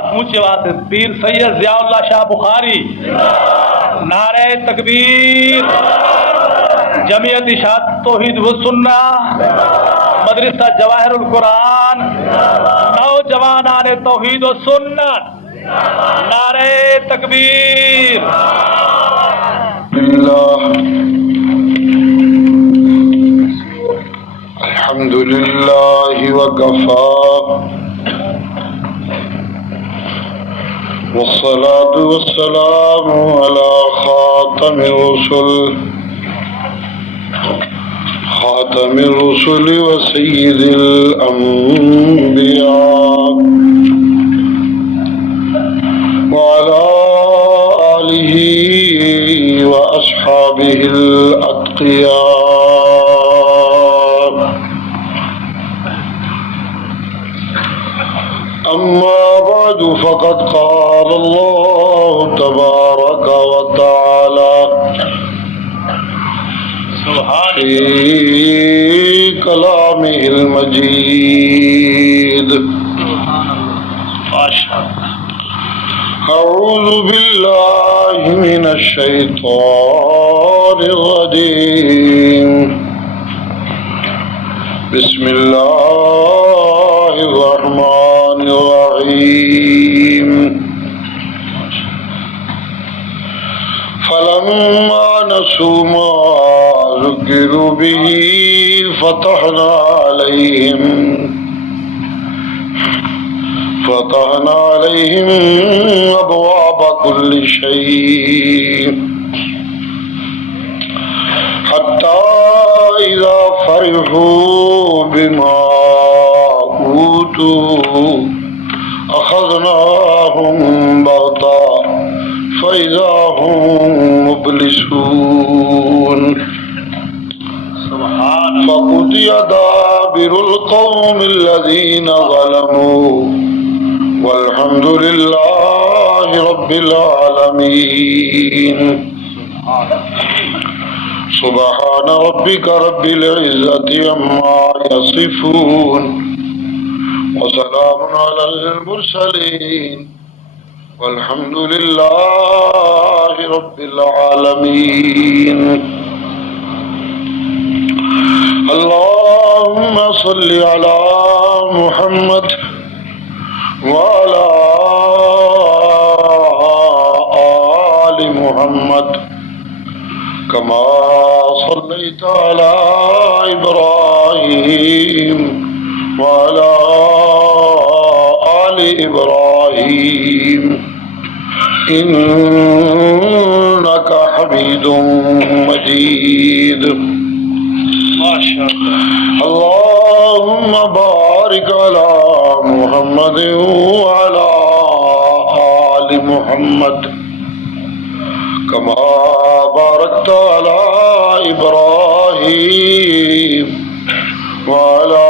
بات اونچی بات ہے. پیر سید ضیاء اللہ شاہ بخاری نعرہ تکبیر. جمعیت اشاعت توحید و سنہ مدرسہ جواہر القرآن نوجوانان توحید و سنت نعرہ تکبیر. الحمد للہ وکفی والصلاة والسلام على خاتم الرسل وسيد الأنبياء وعلى آله وأصحابه الأتقياء. أما بعد فقد قال الله تبارك وتعالى في كلامه المجيد. أعوذ بالله من الشيطان الرجيم. بسم الله الرحمن الرحيم. فلما نسوا ما ذكروا به فتحنا عليهم أبواب كل شيء حتى إذا فرحوا بما أوتوا أخذناهم بغتة فإذا هم مبلسون. فقضي دابر القوم الذين ظلموا والحمد لله رب العالمين. سبحان ربك رب العزة عما يصفون وسلام على المرسلين والحمد لله رب العالمين. اللهم صل على محمد وعلى آل محمد كما صليت على إبراهيم وعلى آل إبراهيم إنك حميد مجيد. ما شاء الله. اللهم بارك على محمد وعلى آل محمد كما باركت على إبراهيم وعلى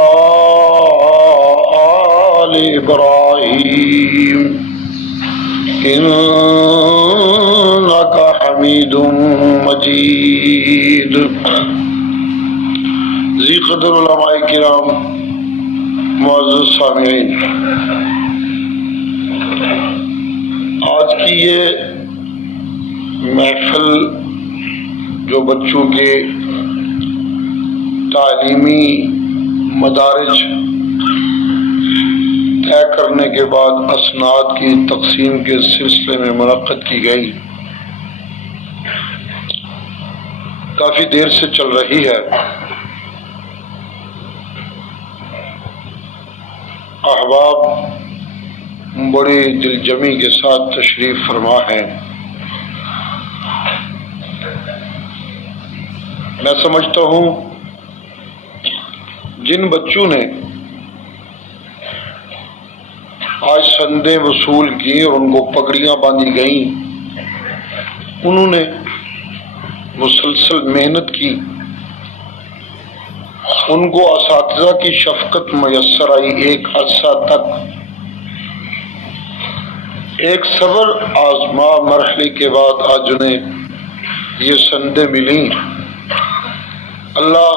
آل إبراهيم إنك حميد مجيد. ذی قدر علماء کرام، معزز سامعین، آج کی یہ محفل جو بچوں کے تعلیمی مدارج طے کرنے کے بعد اسناد کی تقسیم کے سلسلے میں منعقد کی گئی، کافی دیر سے چل رہی ہے. احباب بڑی دل جمی کے ساتھ تشریف فرما ہے. میں سمجھتا ہوں جن بچوں نے آج سندیں وصول کی اور ان کو پگڑیاں باندھی گئیں، انہوں نے مسلسل محنت کی، ان کو اساتذہ کی شفقت میسر آئی. ایک عرصہ تک ایک صبر آزما مرحلے کے بعد آج انہیں یہ سندیں ملیں. اللہ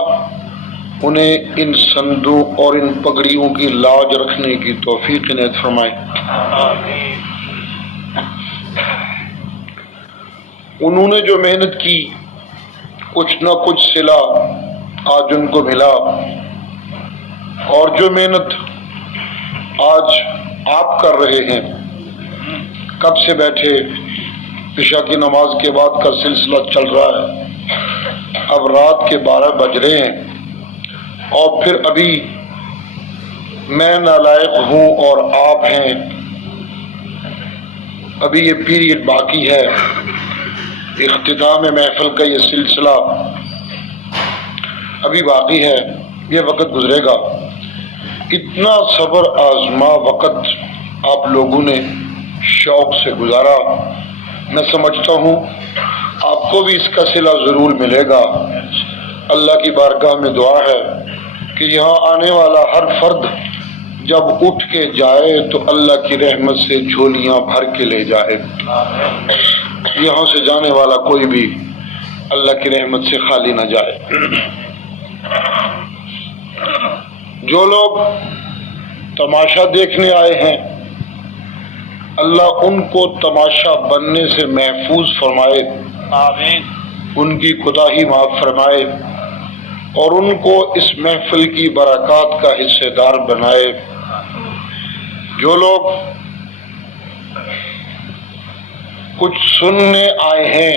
انہیں ان سندوں اور ان پگڑیوں کی لاج رکھنے کی توفیق عنایت فرمائے۔ انہوں نے جو محنت کی کچھ نہ کچھ صلہ آج ان کو ملا، اور جو محنت آج آپ کر رہے ہیں، کب سے بیٹھے عشاء کی نماز کے بعد کا سلسلہ چل رہا ہے، اب رات کے 12 بج رہے ہیں، اور پھر ابھی میں نالائق ہوں اور آپ ہیں، ابھی یہ پیریڈ باقی ہے، اختتام محفل کا یہ سلسلہ ابھی باقی ہے، یہ وقت گزرے گا۔ اتنا صبر آزما وقت آپ لوگوں نے شوق سے گزارا، میں سمجھتا ہوں آپ کو بھی اس کا صلہ ضرور ملے گا۔ اللہ کی بارگاہ میں دعا ہے کہ یہاں آنے والا ہر فرد جب اٹھ کے جائے تو اللہ کی رحمت سے جھولیاں بھر کے لے جائے، یہاں سے جانے والا کوئی بھی اللہ کی رحمت سے خالی نہ جائے۔ جو لوگ تماشا دیکھنے آئے ہیں، اللہ ان کو تماشا بننے سے محفوظ فرمائے، آمین۔ ان کی کوتاہی معاف فرمائے، اور ان کو اس محفل کی برکات کا حصے دار بنائے۔ جو لوگ کچھ سننے آئے ہیں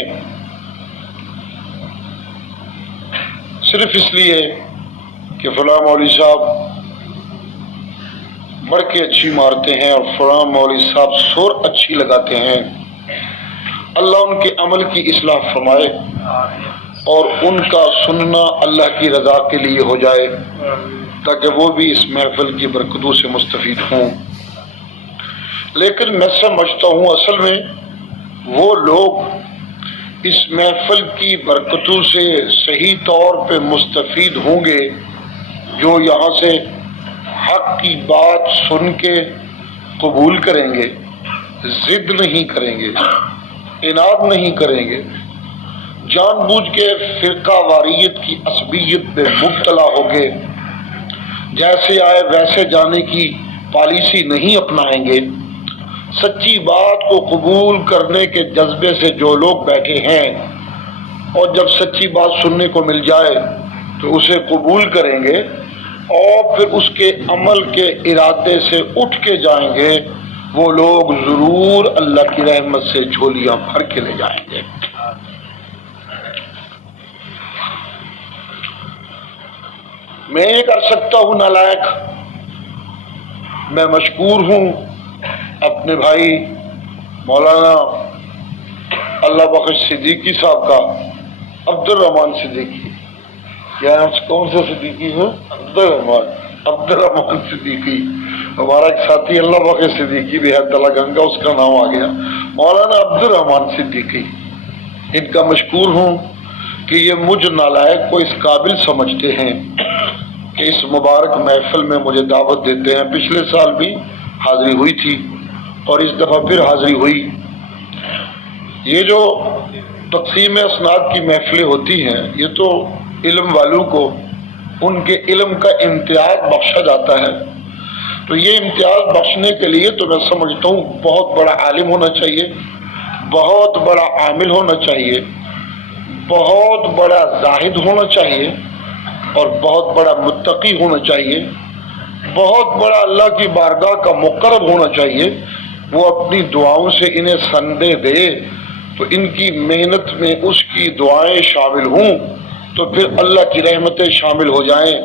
صرف اس لیے کہ فلاں مولوی صاحب مڑکے اچھی مارتے ہیں اور فلاں مولوی صاحب سور اچھی لگاتے ہیں، اللہ ان کے عمل کی اصلاح فرمائے اور ان کا سننا اللہ کی رضا کے لیے ہو جائے، تاکہ وہ بھی اس محفل کی برکتوں سے مستفید ہوں۔ لیکن میں سمجھتا ہوں اصل میں وہ لوگ اس محفل کی برکتوں سے صحیح طور پہ مستفید ہوں گے جو یہاں سے حق کی بات سن کے قبول کریں گے، ضد نہیں کریں گے، اناد نہیں کریں گے، جان بوجھ کے فرقہ واریت کی عصبیت پہ مبتلا ہو کے جیسے آئے ویسے جانے کی پالیسی نہیں اپنائیں گے، سچی بات کو قبول کرنے کے جذبے سے جو لوگ بیٹھے ہیں اور جب سچی بات سننے کو مل جائے تو اسے قبول کریں گے اور پھر اس کے عمل کے ارادے سے اٹھ کے جائیں گے، وہ لوگ ضرور اللہ کی رحمت سے جھولیاں بھر کے لے جائیں گے۔ میں یہ کر سکتا ہوں نالائق، میں مشکور ہوں اپنے بھائی مولانا اللہ بخش صدیقی صاحب کا، عبد الرحمان صدیقی، کیا کون سا صدیقی ہے؟ عبد الرحمان صدیقی، ہمارا ایک ساتھی اللہ بخش صدیقی بھی ہے تلنگانہ، اس کا نام آ گیا، مولانا عبد الرحمان صدیقی، ان کا مشکور ہوں کہ یہ مجھ نالائق کو اس قابل سمجھتے ہیں کہ اس مبارک محفل میں مجھے دعوت دیتے ہیں۔ پچھلے سال بھی حاضری ہوئی تھی اور اس دفعہ پھر حاضری ہوئی۔ یہ جو تقسیم اسناد کی محفلیں ہوتی ہیں، یہ تو علم والوں کو ان کے علم کا امتیاز بخشا جاتا ہے، تو یہ امتیاز بخشنے کے لیے تو میں سمجھتا ہوں بہت بڑا عالم ہونا چاہیے، بہت بڑا عامل ہونا چاہیے، بہت بڑا زاہد ہونا چاہیے، اور بہت بڑا متقی ہونا چاہیے، بہت بڑا اللہ کی بارگاہ کا مقرب ہونا چاہیے۔ وہ اپنی دعاؤں سے انہیں سندے دے تو ان کی محنت میں اس کی دعائیں شامل ہوں تو پھر اللہ کی رحمتیں شامل ہو جائیں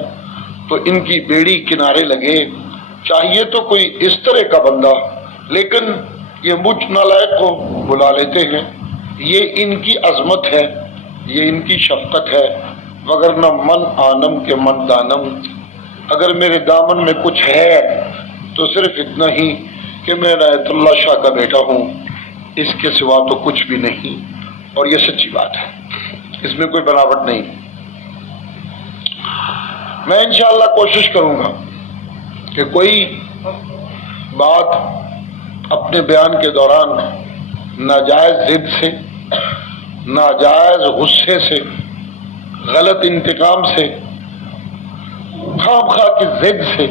تو ان کی بیڑی کنارے لگے۔ چاہیے تو کوئی اس طرح کا بندہ، لیکن یہ مجھ نالائق کو بلا لیتے ہیں، یہ ان کی عظمت ہے، یہ ان کی شفقت ہے، وگرنہ من آنم کے من دانم، اگر میرے دامن میں کچھ ہے تو صرف اتنا ہی کہ میں عنایت اللہ شاہ کا بیٹا ہوں، اس کے سوا تو کچھ بھی نہیں، اور یہ سچی بات ہے، اس میں کوئی بناوٹ نہیں۔ میں انشاءاللہ کوشش کروں گا کہ کوئی بات اپنے بیان کے دوران ناجائز ضد سے، ناجائز غصے سے، غلط انتقام سے خام خواہ کی ضد سے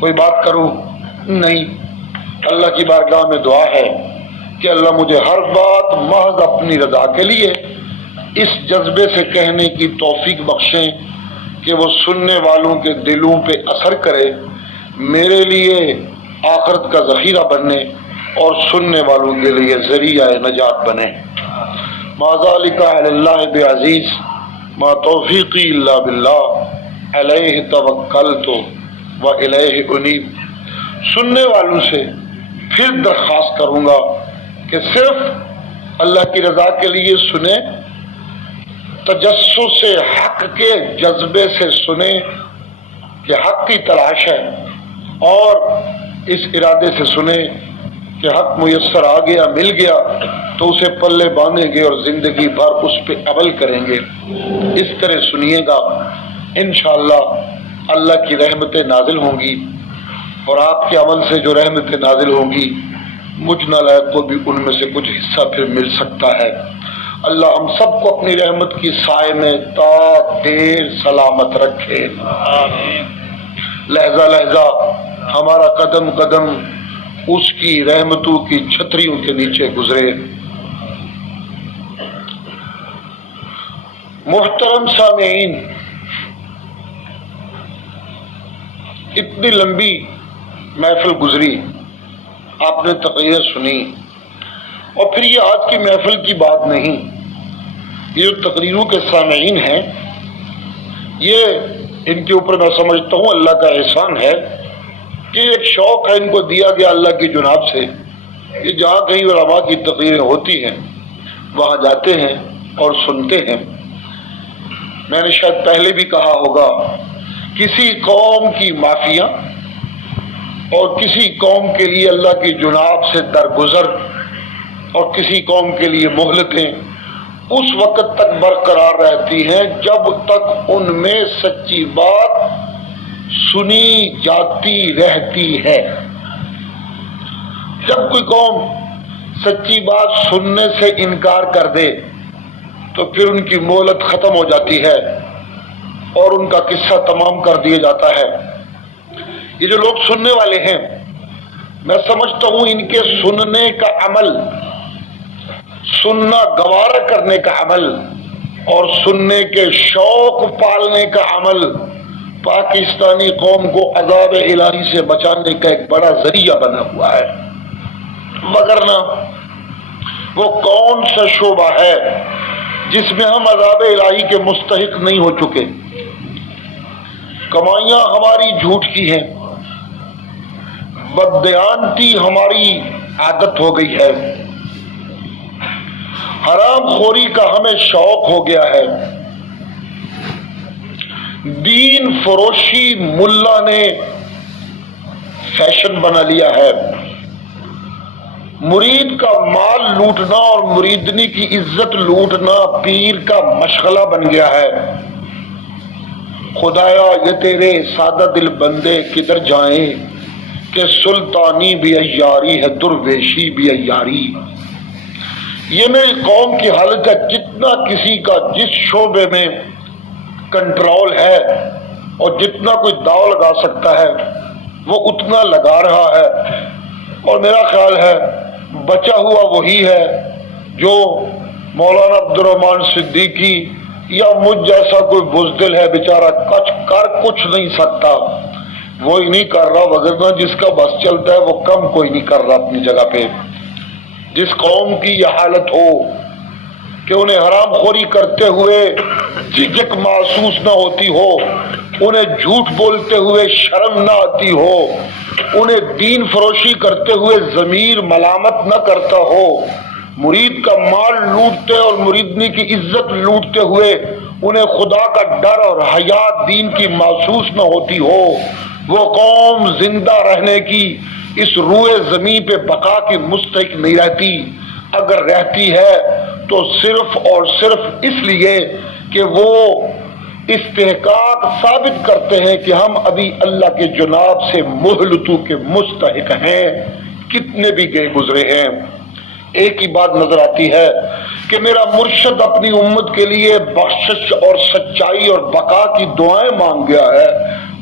کوئی بات کروں نہیں. اللہ کی بارگاہ میں دعا ہے کہ اللہ مجھے ہر بات محض اپنی رضا کے لیے اس جذبے سے کہنے کی توفیق بخشیں کہ وہ سننے والوں کے دلوں پہ اثر کرے، میرے لیے آخرت کا ذخیرہ بننے اور سننے والوں کے لیے ذریعہ نجات بنے. ما ذالک علی اللہ بعزیز، ما توفیقی الا باللہ، علیہ توکلت و الیہ انیب. سننے والوں سے پھر درخواست کروں گا کہ صرف اللہ کی رضا کے لیے سنیں، تجسس سے حق کے جذبے سے سنیں کہ حق کی تلاش ہے، اور اس ارادے سے سنیں کہ حق میسر آ گیا، مل گیا تو اسے پلے باندھیں گے اور زندگی بھر اس پہ عمل کریں گے. اس طرح سنیے گا، انشاءاللہ اللہ کی رحمتیں نازل ہوں گی، اور آپ کے عمل سے جو رحمتیں نازل ہوں گی مجھ نالائق کو بھی ان میں سے کچھ حصہ پھر مل سکتا ہے. اللہ ہم سب کو اپنی رحمت کی سائے میں تا دیر سلامت رکھے. لہجہ لہجہ ہمارا قدم قدم اس کی رحمتوں کی چھتریوں کے نیچے گزرے. محترم سامعین، اتنی لمبی محفل گزری، آپ نے تقریر سنی، اور پھر یہ آج کی محفل کی بات نہیں، یہ جو تقریروں کے سامعین ہیں، یہ ان کے اوپر میں سمجھتا ہوں اللہ کا احسان ہے کہ ایک شوق ہے ان کو دیا گیا اللہ کی جناب سے کہ جہاں کہیں علماء کی تقریریں ہوتی ہیں وہاں جاتے ہیں اور سنتے ہیں. میں نے شاید پہلے بھی کہا ہوگا، کسی قوم کی معافیاں اور کسی قوم کے لیے اللہ کی جناب سے درگزر اور کسی قوم کے لیے مہلتیں اس وقت تک برقرار رہتی ہیں جب تک ان میں سچی بات سنی جاتی رہتی ہے. جب کوئی قوم سچی بات سننے سے انکار کر دے تو پھر ان کی مہلت ختم ہو جاتی ہے اور ان کا قصہ تمام کر دیا جاتا ہے. یہ جو لوگ سننے والے ہیں، میں سمجھتا ہوں ان کے سننے کا عمل، سننا گوارا کرنے کا عمل اور سننے کے شوق پالنے کا عمل پاکستانی قوم کو عذاب الہی سے بچانے کا ایک بڑا ذریعہ بنا ہوا ہے. وگرنہ وہ کون سا شعبہ ہے جس میں ہم عذاب الہی کے مستحق نہیں ہو چکے؟ کمائیاں ہماری جھوٹ کی ہیں، بددیانتی ہماری عادت ہو گئی ہے، حرام خوری کا ہمیں شوق ہو گیا ہے، دین فروشی ملا نے فیشن بنا لیا ہے، مرید کا مال لوٹنا اور مریدنی کی عزت لوٹنا پیر کا مشغلہ بن گیا ہے. خدایا یہ تیرے سادہ دل بندے کدھر جائیں کہ سلطانی بھی عیاری ہے، درویشی بھی عیاری. یہ میری قوم کی حالت ہے. جتنا کسی کا جس شعبے میں کنٹرول ہے اور جتنا کوئی داؤ لگا سکتا ہے وہ اتنا لگا رہا ہے، اور میرا خیال ہے بچا ہوا وہی ہے جو مولانا عبد الرحمن صدیقی یا مجھ جیسا کوئی بزدل ہے بیچارہ کچھ نہیں سکتا، وہی نہیں کر رہا. وگرنہ جس کا بس چلتا ہے وہ کم کوئی نہیں کر رہا اپنی جگہ پہ. جس قوم کی یہ حالت ہو کہ انہیں حرام خوری کرتے ہوئے جھجک محسوس نہ ہوتی ہو، انہیں جھوٹ بولتے ہوئے شرم نہ آتی ہو، انہیں دین فروشی کرتے ہوئے ضمیر ملامت نہ کرتا ہو، مرید کا مال لوٹتے اور مریدنی کی عزت لوٹتے ہوئے انہیں خدا کا ڈر اور حیا دین کی محسوس نہ ہوتی ہو، وہ قوم زندہ رہنے کی اس روئے زمین پہ بقا کی مستحق نہیں رہتی. اگر رہتی ہے تو صرف اور صرف اس لیے کہ وہ استحقاق ثابت کرتے ہیں کہ ہم ابھی اللہ کے جناب سے مہلتوں کے مستحق ہیں، کتنے بھی گئے گزرے ہیں. ایک ہی بات نظر آتی ہے کہ میرا مرشد اپنی امت کے لیے بخشش اور سچائی اور بقا کی دعائیں مانگ گیا ہے.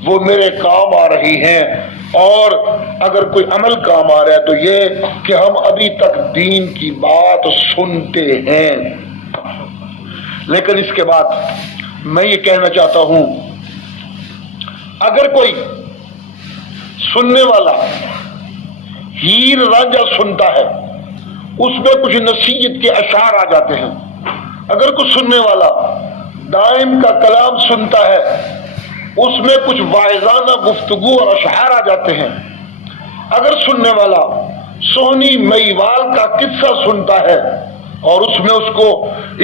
وہ میرے کام آ رہی ہیں، اور اگر کوئی عمل کام آ رہا ہے تو یہ کہ ہم ابھی تک دین کی بات سنتے ہیں۔ لیکن اس کے بعد میں یہ کہنا چاہتا ہوں، اگر کوئی سننے والا ہیر رانجھا سنتا ہے، اس میں کچھ نصیحت کے اشعار آ جاتے ہیں، اگر کوئی سننے والا دائم کا کلام سنتا ہے، اس میں کچھ واعظانہ گفتگو اور اشعار آ جاتے ہیں، اگر سننے والا سونی میوال کا قصہ سنتا ہے اور اس میں اس کو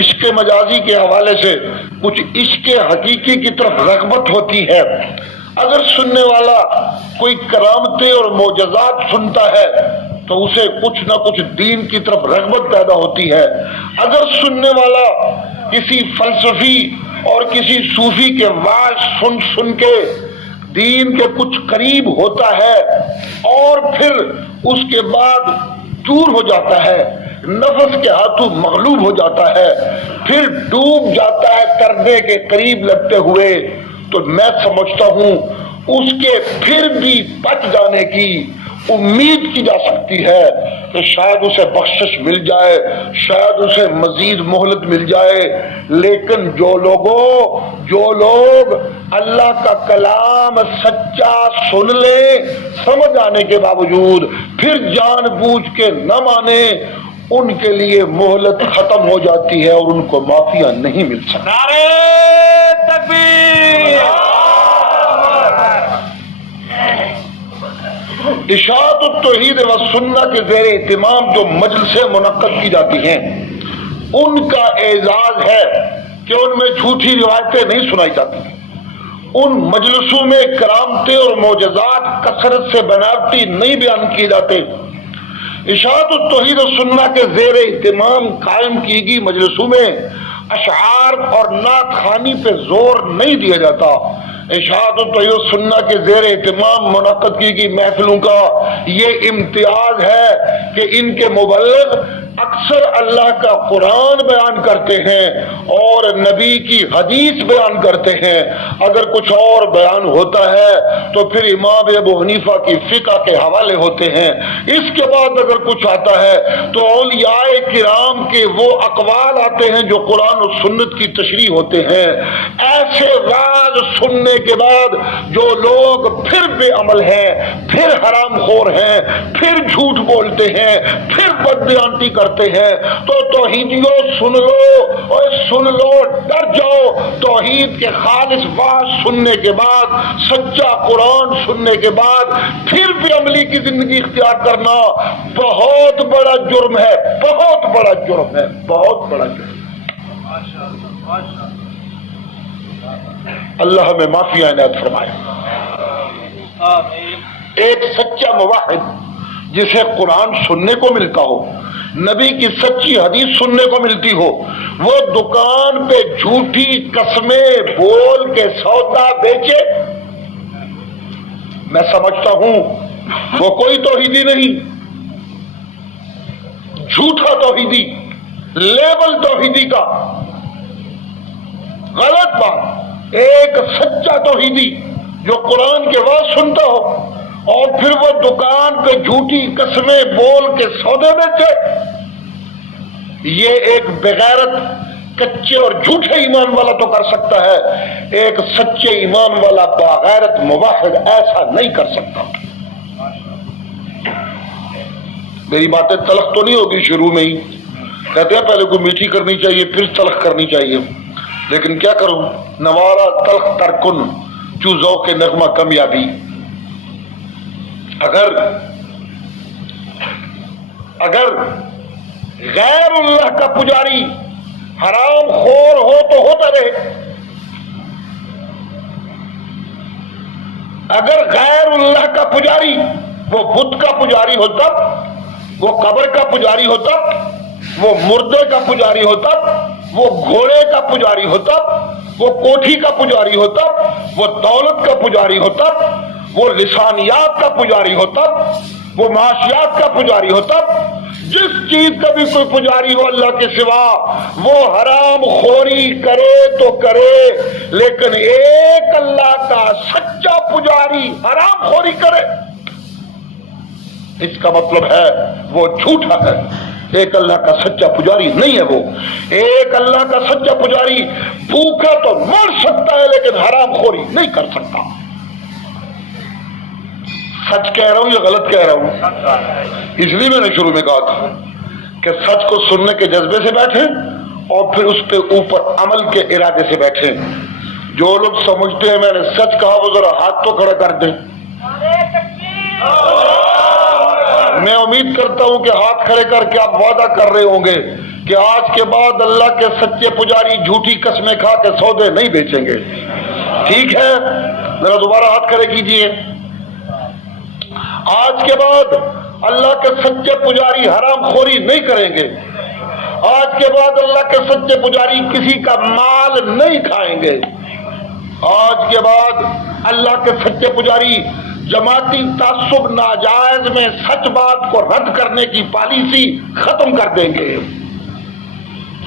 عشق مجازی کے حوالے سے کچھ عشق حقیقی کی طرف رغبت ہوتی ہے، اگر سننے والا کوئی کرامتیں اور معجزات سنتا ہے تو اسے کچھ نہ کچھ دین کی طرف رغبت پیدا ہوتی ہے، اگر سننے والا کسی فلسفی اور کسی صوفی کے وعظ سن کے دین کے کچھ قریب ہوتا ہے اور پھر اس کے بعد دور ہو جاتا ہے، نفس کے ہاتھوں مغلوب ہو جاتا ہے، پھر ڈوب جاتا ہے ترنے کے قریب لگتے ہوئے، تو میں سمجھتا ہوں اس کے پھر بھی بچ جانے کی امید کی جا سکتی ہے کہ شاید اسے بخشش مل جائے، شاید اسے مزید مہلت مل جائے۔ لیکن جو لوگ اللہ کا کلام سچا سن لیں، سمجھ آنے کے باوجود پھر جان بوجھ کے نہ مانے، ان کے لیے مہلت ختم ہو جاتی ہے اور ان کو معافیہ نہیں مل سکتا۔ نعرہ تکبیر! اشاعت التوحید و سنہ کے زیر اہتمام جو مجلسیں منعقد کی جاتی ہیں، ان کا اعزاز ہے کہ ان میں جھوٹی روایتیں نہیں سنائی جاتی، ان مجلسوں میں کرامتیں اور معجزات کثرت سے بناوٹی نہیں بیان کیے جاتے۔ اشاعت التوحید و سنہ کے زیر اہتمام قائم کی گئی مجلسوں میں اشعار اور نعت خوانی پہ زور نہیں دیا جاتا۔ اشاعت التوحید و سنہ کے زیر اہتمام منعقد کی گئی محفلوں کا یہ امتیاز ہے کہ ان کے مبلغ اکثر اللہ کا قرآن بیان کرتے ہیں اور نبی کی حدیث بیان کرتے ہیں، اگر کچھ اور بیان ہوتا ہے تو پھر امام ابو حنیفہ کی فقہ کے حوالے ہوتے ہیں، اس کے بعد اگر کچھ آتا ہے تو اولیاء کرام کے وہ اقوال آتے ہیں جو قرآن و سنت کی تشریح ہوتے ہیں۔ ایسے واعظ سننے کے بعد جو لوگ پھر بے عمل ہیں، پھر حرام خور ہیں، پھر جھوٹ بولتے ہیں، پھر بددیانتی کرتے ہیں، تو توحیدیوں سن لو، ڈر جاؤ۔ توحید کے خالص واعظ سننے کے بعد، سچا قرآن سننے کے بعد پھر بھی عملی کی زندگی اختیار کرنا بہت بڑا جرم ہے، بہت بڑا جرم ہے، بہت بڑا جرم ہے۔ اللہ ہمیں معافی عنایت فرمائے۔ ایک سچا موحد جسے قرآن سننے کو ملتا ہو، نبی کی سچی حدیث سننے کو ملتی ہو، وہ دکان پہ جھوٹی قسمیں بول کے سودا بیچے، میں سمجھتا ہوں وہ کوئی توحیدی نہیں، جھوٹا توحیدی، لیبل توحیدی کا، غلط بات۔ ایک سچا توحیدی جو قرآن کے واعظ سنتا ہو اور پھر وہ دکان پہ جھوٹی قسمیں بول کے سودے بیچے، یہ ایک بغیرت کچے اور جھوٹے ایمان والا تو کر سکتا ہے، ایک سچے ایمان والا باغیرت موحد ایسا نہیں کر سکتا۔ میری باتیں تلخ تو نہیں ہوگی شروع میں ہی، کہتے ہیں پہلے کوئی میٹھی کرنی چاہیے پھر تلخ کرنی چاہیے، لیکن کیا کروں، نوارا تلخ ترکن چو ذوق نغمہ کمیابی۔ اگر غیر اللہ کا پجاری حرام خور ہو تو ہوتا رہے، اگر غیر اللہ کا پجاری وہ بت کا پجاری ہوتا، وہ قبر کا پجاری ہوتا، وہ مردے کا پجاری ہوتا، وہ گھوڑے کا پجاری ہوتا، وہ کوٹھی کا پجاری ہوتا، وہ دولت کا پجاری ہوتا، وہ لسانیات کا پجاری ہوتا، وہ معاشیات کا پجاری ہوتا، جس چیز کا بھی کوئی پجاری ہو اللہ کے سوا وہ حرام خوری کرے تو کرے، لیکن ایک اللہ کا سچا پجاری حرام خوری کرے اس کا مطلب ہے وہ جھوٹا ہے، ایک اللہ کا سچا پجاری نہیں ہے وہ۔ ایک اللہ کا سچا پجاری بھوکا تو مر سکتا ہے لیکن حرام خوری نہیں کر سکتا۔ سچ کہہ رہا ہوں یا غلط کہہ رہا ہوں؟ اس لیے میں نے شروع میں کہا تھا کہ سچ کو سننے کے جذبے سے بیٹھیں اور پھر اس پہ اوپر عمل کے ارادے سے بیٹھیں۔ جو لوگ سمجھتے ہیں میں نے سچ کہا وہ ذرا ہاتھ تو کھڑا کر دیں۔ میں امید کرتا ہوں کہ ہاتھ کھڑے کر کے آپ وعدہ کر رہے ہوں گے کہ آج کے بعد اللہ کے سچے پجاری جھوٹی قسمیں کھا کے سودے نہیں بیچیں گے۔ ٹھیک ہے، ذرا دوبارہ ہاتھ کھڑے کیجئے۔ آج کے بعد اللہ کے سچے پجاری حرام خوری نہیں کریں گے۔ آج کے بعد اللہ کے سچے پجاری کسی کا مال نہیں کھائیں گے۔ آج کے بعد اللہ کے سچے پجاری جماعتی تعصب ناجائز میں سچ بات کو رد کرنے کی پالیسی ختم کر دیں گے۔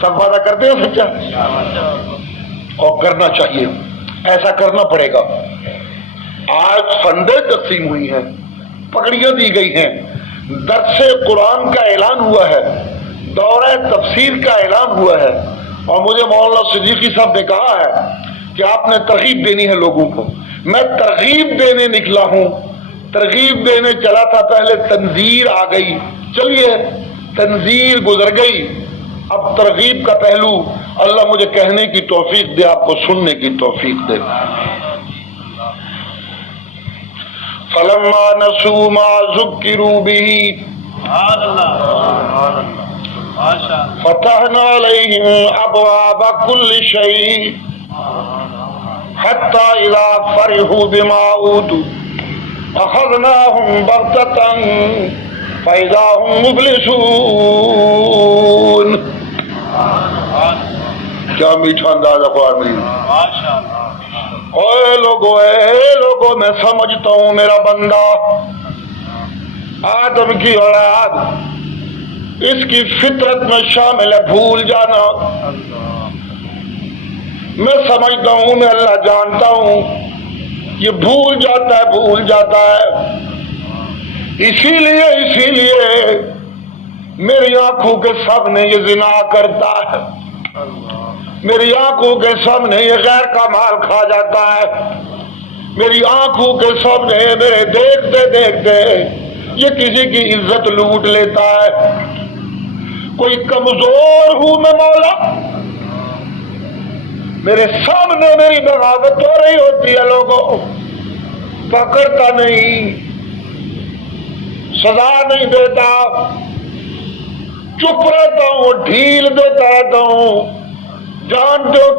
سب وعدہ کرتے ہیں سچا؟ اور کرنا چاہیے، ایسا کرنا پڑے گا۔ آج فنڈیں تقسیم ہوئی ہیں، پگڑیاں دی گئی ہیں، درس قرآن کا اعلان ہوا ہے، دورہ تفسیر کا اعلان ہوا ہے، اور مجھے مولانا صدیقی صاحب نے کہا ہے کہ آپ نے ترغیب دینی ہے لوگوں کو۔ میں ترغیب دینے نکلا ہوں، ترغیب دینے چلا تھا، پہلے تنذیر آ گئی، چلیے تنذیر گزر گئی، اب ترغیب کا پہلو اللہ مجھے کہنے کی توفیق دے، آپ کو سننے کی توفیق دے۔ فلما نسوا ما ذکروا به فتحنا عليهم ابواب كل شيء حتى اذا فرحوا بما اوتوا اخذناهم بغتة فاذا هم مبلسون۔ کیا میٹھا انداز ہے قرآن مجید۔ اے لوگو میں سمجھتا ہوں میرا بندہ آدم کی اولاد، اس کی فطرت میں شامل ہے بھول جانا۔ میں سمجھتا ہوں، میں اللہ جانتا ہوں یہ بھول جاتا ہے، اسی لیے میری آنکھوں کے سامنے یہ زنا کرتا ہے، میری آنکھوں کے سامنے یہ غیر کا مال کھا جاتا ہے، میری آنکھوں کے سامنے میرے دیکھتے یہ کسی کی عزت لوٹ لیتا ہے۔ کوئی کمزور ہوں میں مولا، میرے سامنے میری بغاوت ہو رہی ہوتی ہے، لوگوں پکڑتا نہیں، سزا نہیں دیتا، چپ رہتا ہوں، ڈھیل دیتا رہتا ہوں۔ جانتے ہو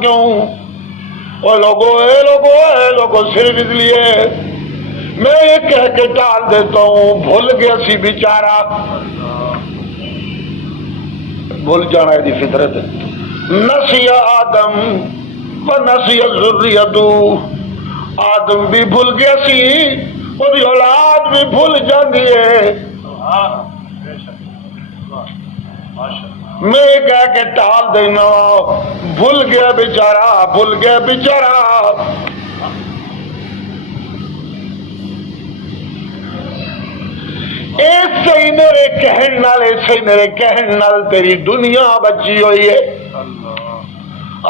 کیوں؟ اے لوگوں صرف اس لیے میں یہ کہہ کے ٹال دیتا ہوں، بھول گیا سی بیچارہ، بھول جانا ہے دی فطرت۔ نسی آدم و نسی ذریتہ، آدم بھی بھول گیا سی، اور اولاد بھی بھول جاندی ہے۔ میں کہہ کے ٹال دینا، بھول گیا بیچارہ۔ ایسے میرے کہن نال تیری دنیا بچی ہوئی ہے۔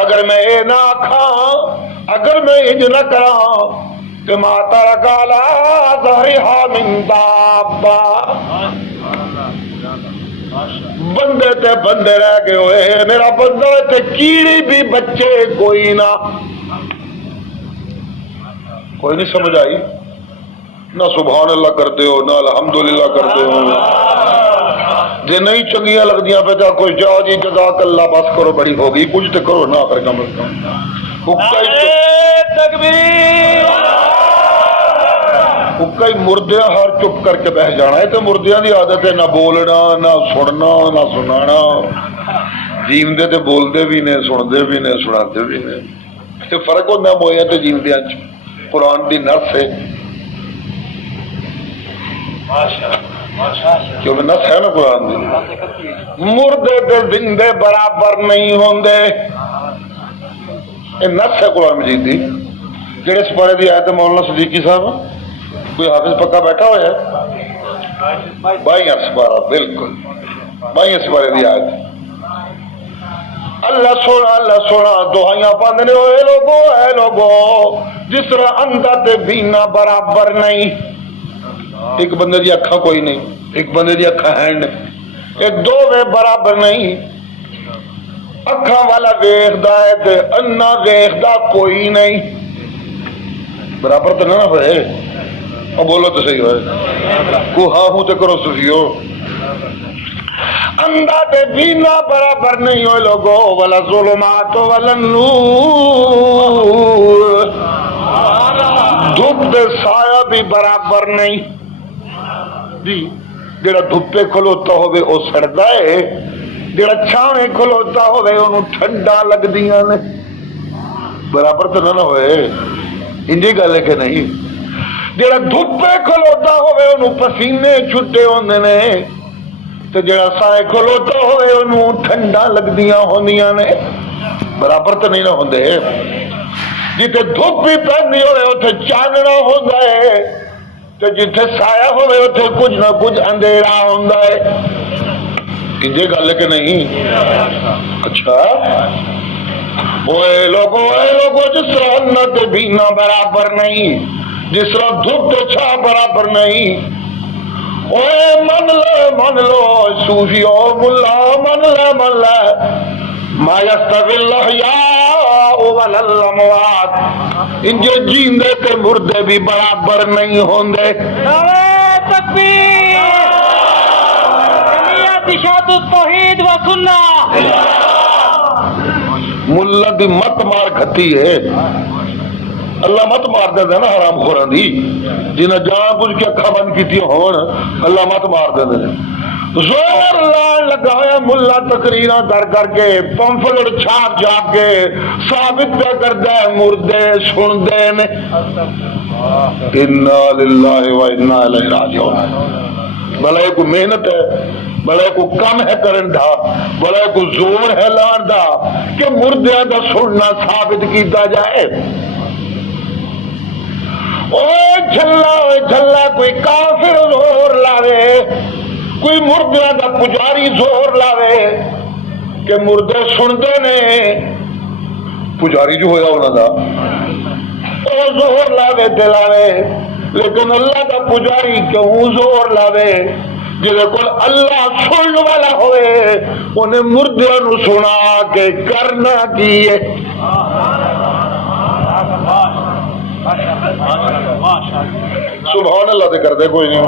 اگر میں یہ نہ کھاں، اگر میں یہ نہ کراں کہ ماتا رکالا ظہرہا من دابہ، بندے تے بندے رہ گئے ہوئے، میرا بندہ تے کیڑی بھی بچے کوئی نہ سمجھ آئی؟ نہ سبحان اللہ کرتے ہو، نہ الحمدللہ کرتے ہو، جے نہیں چنگیاں لگدیاں پہ جا کوئی جا جی جزاک اللہ بس کرو، بڑی ہوگی کچھ تو کرو نا، پھر کم از کم کئی مردیاں ہر چپ کر کے بہ جانا ہے، تو مردیاں دی عادت ہے نہ بولنا، نہ سننا، نہ سنانا۔ جیوندے تے بولدے بھی نے، سندے بھی نے، سناتے بھی نے۔ تے فرق ہوتا مویا تے جیوندیاں چ، قرآن دی نرس ہے۔ کیونکہ نس ہے نا قرآن دی، مردے تے زندے برابر نہیں ہوندے، یہ نس ہے قرآن مجید دی۔ کہڑے سپارے دی آیت ہے مولانا صدیقی صاحب؟ کوئی حافظ پکا بیٹھا ہوا ہے؟ 22 سپارہ، بالکل 22 سپارے دی آیت۔ اللہ سونا دعائیاں پاندے نے، اے لوگو جس طرح اندھا تے بینا برابر نہیں، ایک بندے دی اکھاں کوئی نہیں، ایک بندے دی اکھاں ہیں نہیں، ایک دو وے برابر نہیں، اکھاں والا ویکھدا ہے تے انا ویکھدا کوئی نہیں، برابر تو نہ ہوئے۔ اور بولو تو صحیح ہوئے، کو ہاں ہوں تے کرو سفیو، اندھا تے بینا برابر نہیں ہوئے لوگو، ولا ظلمات ولا نور، دھوپ دے سایہ بھی برابر نہیں جی، جڑا دھوپے کھلوتا ہوئے او سڑدا ہے، جڑا چھاویں کھلوتا ہوئے انہوں ٹھنڈا لگ دیاں نے، برابر تو نہ ہوئے، انجی گل ہے کہ نہیں؟ جڑا دھوپے کھلوتا ہوئے انہوں پسینے چھٹے ہوندے نے، تو جڑا سائے کھلوتا ہوئے انہوں ٹھنڈا لگ دیاں ہوندیاں نے، برابر تو نہیں نہ ہوندے۔ جتے دھوپ بھی پہنی ہوئے اتھے چاننا ہوندا ہے، تو جتے سایہ ہوئے اتھے کچھ نہ کچھ اندھیرا ہوندا ہے، انجے گل کہ نہیں؟ اچھا اے لوگو جس طرح اندھا تے بینا برابر نہیں، جس طرح دھوپ تے چھا برابر نہیں، اوے من لو صوفیو ملا من لے ما یستوی الاحیاء والاموات، ان جو جیندے تے مردے بھی برابر نہیں ہوندے۔ نعرہ تکبیر، جمعیت اشاعت التوحید و سنہ۔ ملا دی مت مار کھتی ہے، اللہ مت مار دے نا حرام خوران دی، جنہیں جان بوجھ کے اکھا بند کیتی ہون، اللہ مت مار دے دے۔ زور لان لگا ہے ملا تقریرہ کر کے، پمفلٹ چھاپ جاپ کے ثابت پہ کر دے مردے سن دے نے۔ انا للہ و انا الیہ راجعون۔ بھلے کو محنت ہے، بھلے کو کم ہے کرن دا، بھلے کو زور ہے لان دا کہ مردے دا سننا ثابت کیتا جائے۔ اوہ جھلا کوئی کافر زور لاوے، کوئی مردے دا پجاری زور لاوے کہ مردے سندے نے، پجاری جو ہویا انہاں دا او زور لاوے دلاوے، لیکن اللہ دا پجاری کیوں زور لاوے؟ جلے کل اللہ سن والا ہوئے انہیں مردے نو سنا کے کرنا کیے۔ سبحان اللہ دے کر دے کوئی نہیں۔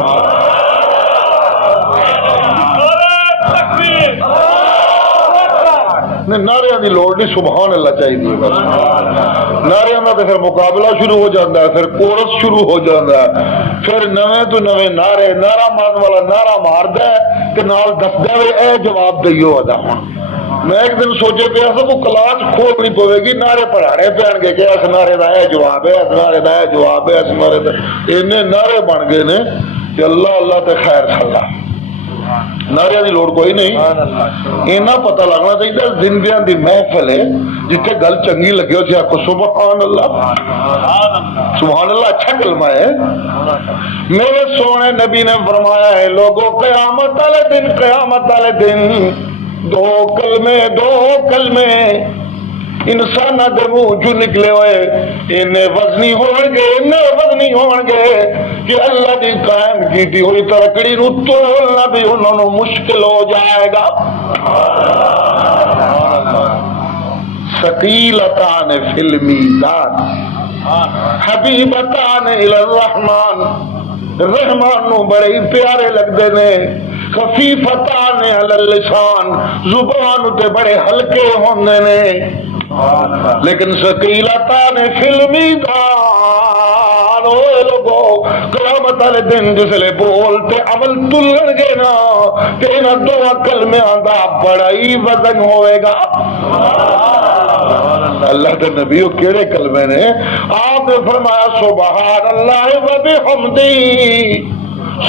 نعرے دی لوڑ نہیں، سبحان اللہ چاہیے بس۔ نعرے میں تو پھر مقابلہ شروع ہو جاتا ہے، پھر کورس شروع ہو جاتا ہے، پھر نویں تو نویں نعرے، نعرہ مان والا نعرہ ماردا ہے کہ نال دسدا ہے اے جواب دئیو ادا ہن۔ میں ایک دن سوچے پیا سا وہ کلاس کھولنی پوے گی، نعرے پڑھانے پین گے کہ اس نعرے دا اے جواب ہے، اس نعرے دا اے جواب ہے، اس نعرے دا اینے نعرے بن گئے نے کہ اللہ اللہ تے خیر خلا۔ نعرے دی لوڑ کوئی نہیں، اینا پتہ لگنا چاہیے زندیاں دی محفل ہے جتھے گل چنگی لگے ہو آکھو سبحان اللہ۔ سبحان اللہ اچھا کلمہ ہے۔ میرے سونے نبی نے فرمایا ہے لوگوں قیامت والے دن دو کلمے انسان دے منہ جو نکلے ہوئے انہیں وزنی ہون گے کہ اللہ دی قائم کیتی ہوئی ترکڑی نو تولنا بھی انہوں نے مشکل ہو جائے گا۔ ثقیلتان فی المیزان حبیبتان الی الرحمن، رحمان نو بڑے پیارے لگدے نے، خفیفتان علی اللسان، زبان تے بڑے ہلکے ہوندے نے، لیکن ثقیلتان فی المیزان، اوے لوگو قیامت والے دن جسلے بولتے عمل تلن گے نا تے انہاں دو کلمیاں دا بڑا ہی وزن ہوئے گا۔ اللہ کے نبیوں کیڑے کلمے نے؟ آپ نے فرمایا سبحان اللہ و بحمدی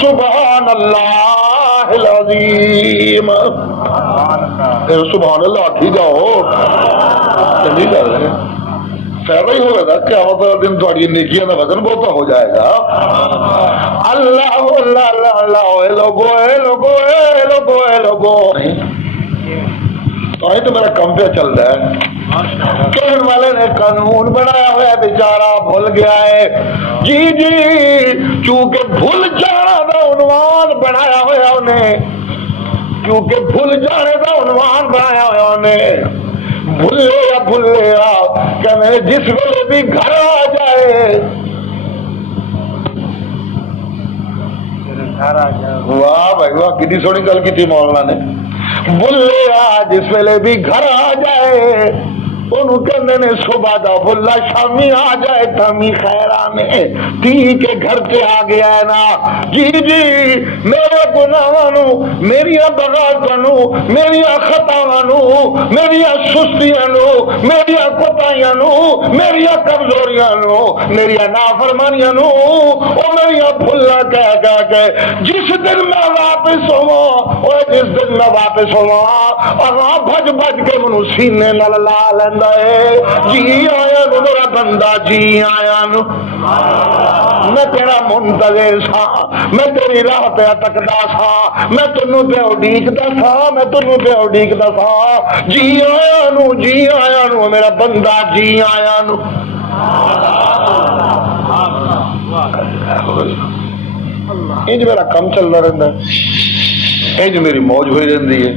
سبحان اللہ العظیم. سبحان اللہ آکھی جاؤ. چلی جا رہے فائدہ ہی ہوگا تھا کیا مطلب دن تھوڑی نیکیاں کا وزن بہت ہو جائے گا. اللہ اللہ اللہ اللہ اے لوگو اے لوگو اے لوگو اے لوگو. تو میرا کم پہ چل رہا ہے. کہنے والے نے قانون بنایا ہوا ہے بیچارہ بھول گیا ہے. جی جی چونکہ بھول جانا دا عنوان بنایا ہوا انہیں, کیونکہ بھول جانے دا عنوان بنایا ہوا انہیں. بھولے کہ جس ویلے بھی گھر آ جائے. واہ بھائی واہ کتنی سونی گل کی تھی مولانا نے. بھولے جس ویلے بھی گھر آ جائے انہوں کہنے نے صبح دا بھلا شامی آ جائے تامی خیرانے تی کے گھر سے آ گیا ہے نا. جی جی میرے گناہوں میری بغاوتوں میری خطاؤں میری سستیاں میری کوتاہیاں میری کمزوریاں میری نافرمانیاں او میری بھلا کہہ کہہ کے جس دن میں واپس ہوا اور جس دن میں واپس ہوا اور بھج بھج کے منو سینے نال لا لینا. جی آیا نو میرا بندہ جی آیا نو. میں تیرا منتظر سا میں تیری راہ پہ تکدا سا میں تینوں پہ اڈیکدا سا میں تینوں پہ اڈیکدا سا. جی آیا نو میرا بندہ جی آیا نو. انج میرا کم چلتا رہتا ہے, انج میری موج ہوئی رہتی ہے.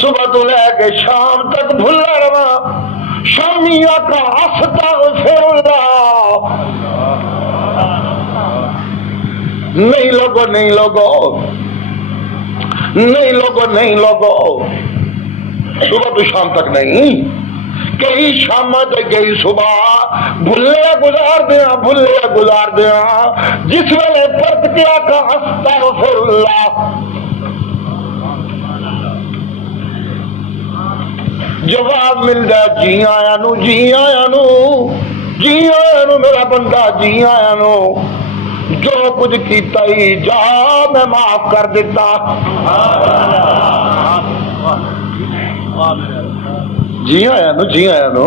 صبح تو لے کے شام تک بھلا رہا شامی آقا استغفر اللہ. نہیں لوگو نہیں لوگو نہیں لوگو نہیں لوگو صبح تو شام تک نہیں کئی شام تک گئی صبح بھلے گزار دیا جس ویلے پرت کے آقا استغفر اللہ. جواب مل جائے جی آیا نو جی آیا نو جی آیا نو میرا بندہ جی آیا نو. جو کچھ کیتا ہی جا میں معاف کر دیتا. جی آیا نو جی آیا نو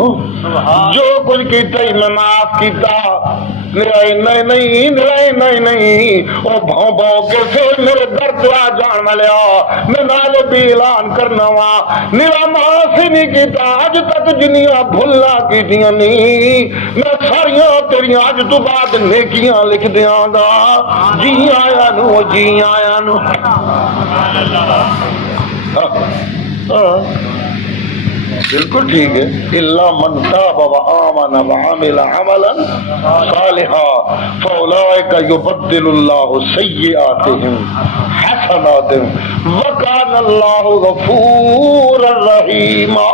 جو کچھ کیتا ہی میں معاف کیتا. نہیں وہ بھاؤ بھاؤ کے پھر میرے در پہ آ جان والیا میں نالے بھی اعلان کرنا وا میرا معاف ہی نہیں کیتا اج تک جنیاں بھلا کیتیاں نہیں میں ساریاں تیریاں اج تو بعد نیکیاں لکھ دیاں گا. جی آیا نو جی آیا نو. بالکل ٹھیک ہے. الا من تاب وآمن وعمل عملا صالحا فاولئک یبدل اللہ سیئاتهم حسنات وکان اللہ غفورا رحیما.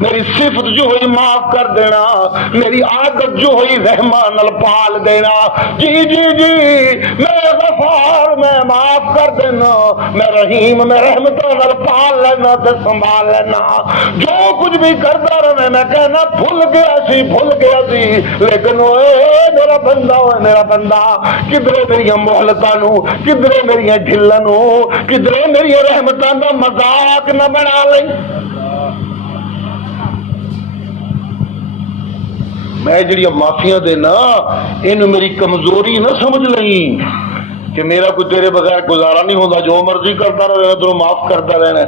میری صفت جو ہوئی معاف کر دینا, میری عادت جو ہوئی رحمان پال دینا. جی جی جی میں غفار میں معاف کر دینا, میں رحیم میں رحمتوں پال لینا تے سنبھال لینا. جو کچھ بھی کرتا رہے میں کہنا بھول گیا سی لیکن میرا بندہ میرا بندہ کدھرے میری مہلتاں نو کدھرے میری ڈھلاں نو کدھرے میری رحمتاں دا مذاق نہ بنا لئی. میں جڑی معافیاں دینا اینو میری کمزوری نہ سمجھ لئی کہ میرا کوئی تیرے بغیر گزارا نہیں ہوتا, جو مرضی کرتا رہے تو معاف کرتا رہنا.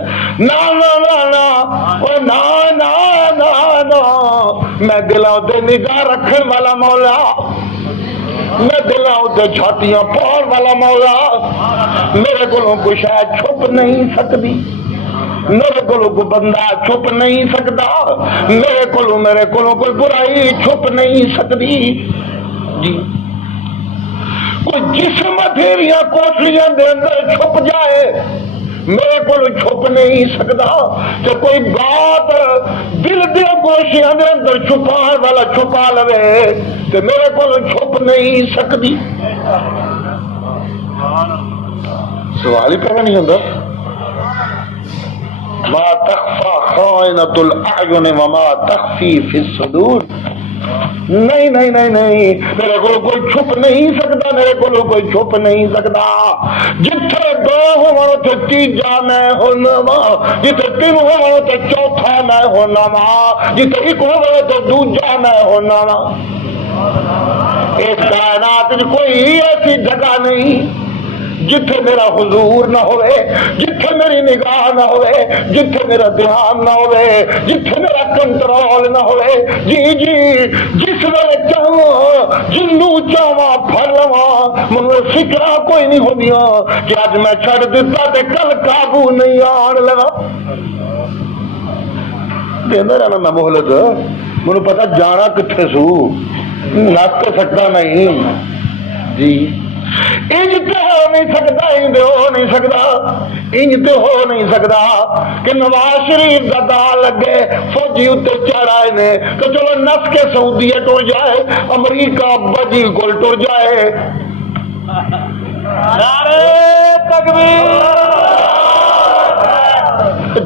میں دلاں تے نگاہ رکھن والا مولا, میں دلاں تے چھاتیاں پاؤن والا مولا. میرے کو کوئی شاید چھپ نہیں سکتی, میرے کو کوئی بندہ چھپ نہیں سکتا, میرے کو کوئی برائی چھپ نہیں سکتی. جی کوئی جسم تیریاں کوٹلیاں دے اندر چھپ جائے میرے کو چھپ نہیں سکتا, کہ کوئی بات دل دے گوشیاں دے اندر چھپان والا چھپا لوے تو میرے کو چھپ نہیں سکتی. سوال ہی پیدا نہیں ہوتا. ما تخفى خائنة الأعين وما تخفي في الصدور. نہیں نہیں نہیں نہیں میرے کو کوئی چھپ نہیں سکتا، میرے کو کوئی چھپ نہیں سکتا۔ جتھے دو ہوں تے تیجا میں ہونا وا، جتھے تین ہوں تے چوتھا میں ہونا وا، جتھے ایک ہو تے دوجا میں ہونا وا۔ اس کائنات میں کوئی ایسی جگہ نہیں جتھے میرا حضور نہ ہوئے، جتھے میری نگاہ نہ ہوئے، جتھے میرا دھیان نہ ہوئے، جتھے میرا کنٹرول نہ ہوئے۔ جی جی جس ویلے چاہواں جنوں چاہواں پھڑ لواں، مجھے فکراں کوئی نہیں ہوندیاں کہ اج میں چھڑ دتا تے کل قابو نہیں آن لگا۔ دیندا رہنا میں مہلت، مجھے پتا جانا کتھے سو، نس تو سکتا نہیں جی۔ انج تو ہو نہیں سکتا، انج تو ہو نہیں سکتا، انج تو ہو نہیں سکتا کہ نواز شریف کا دا لگے فوجی اتنے چڑھائے نے تو چلو نس کے سعودیہ ٹر جائے، امریکہ بجی کول ٹر جائے۔ نعرہ تکبیر،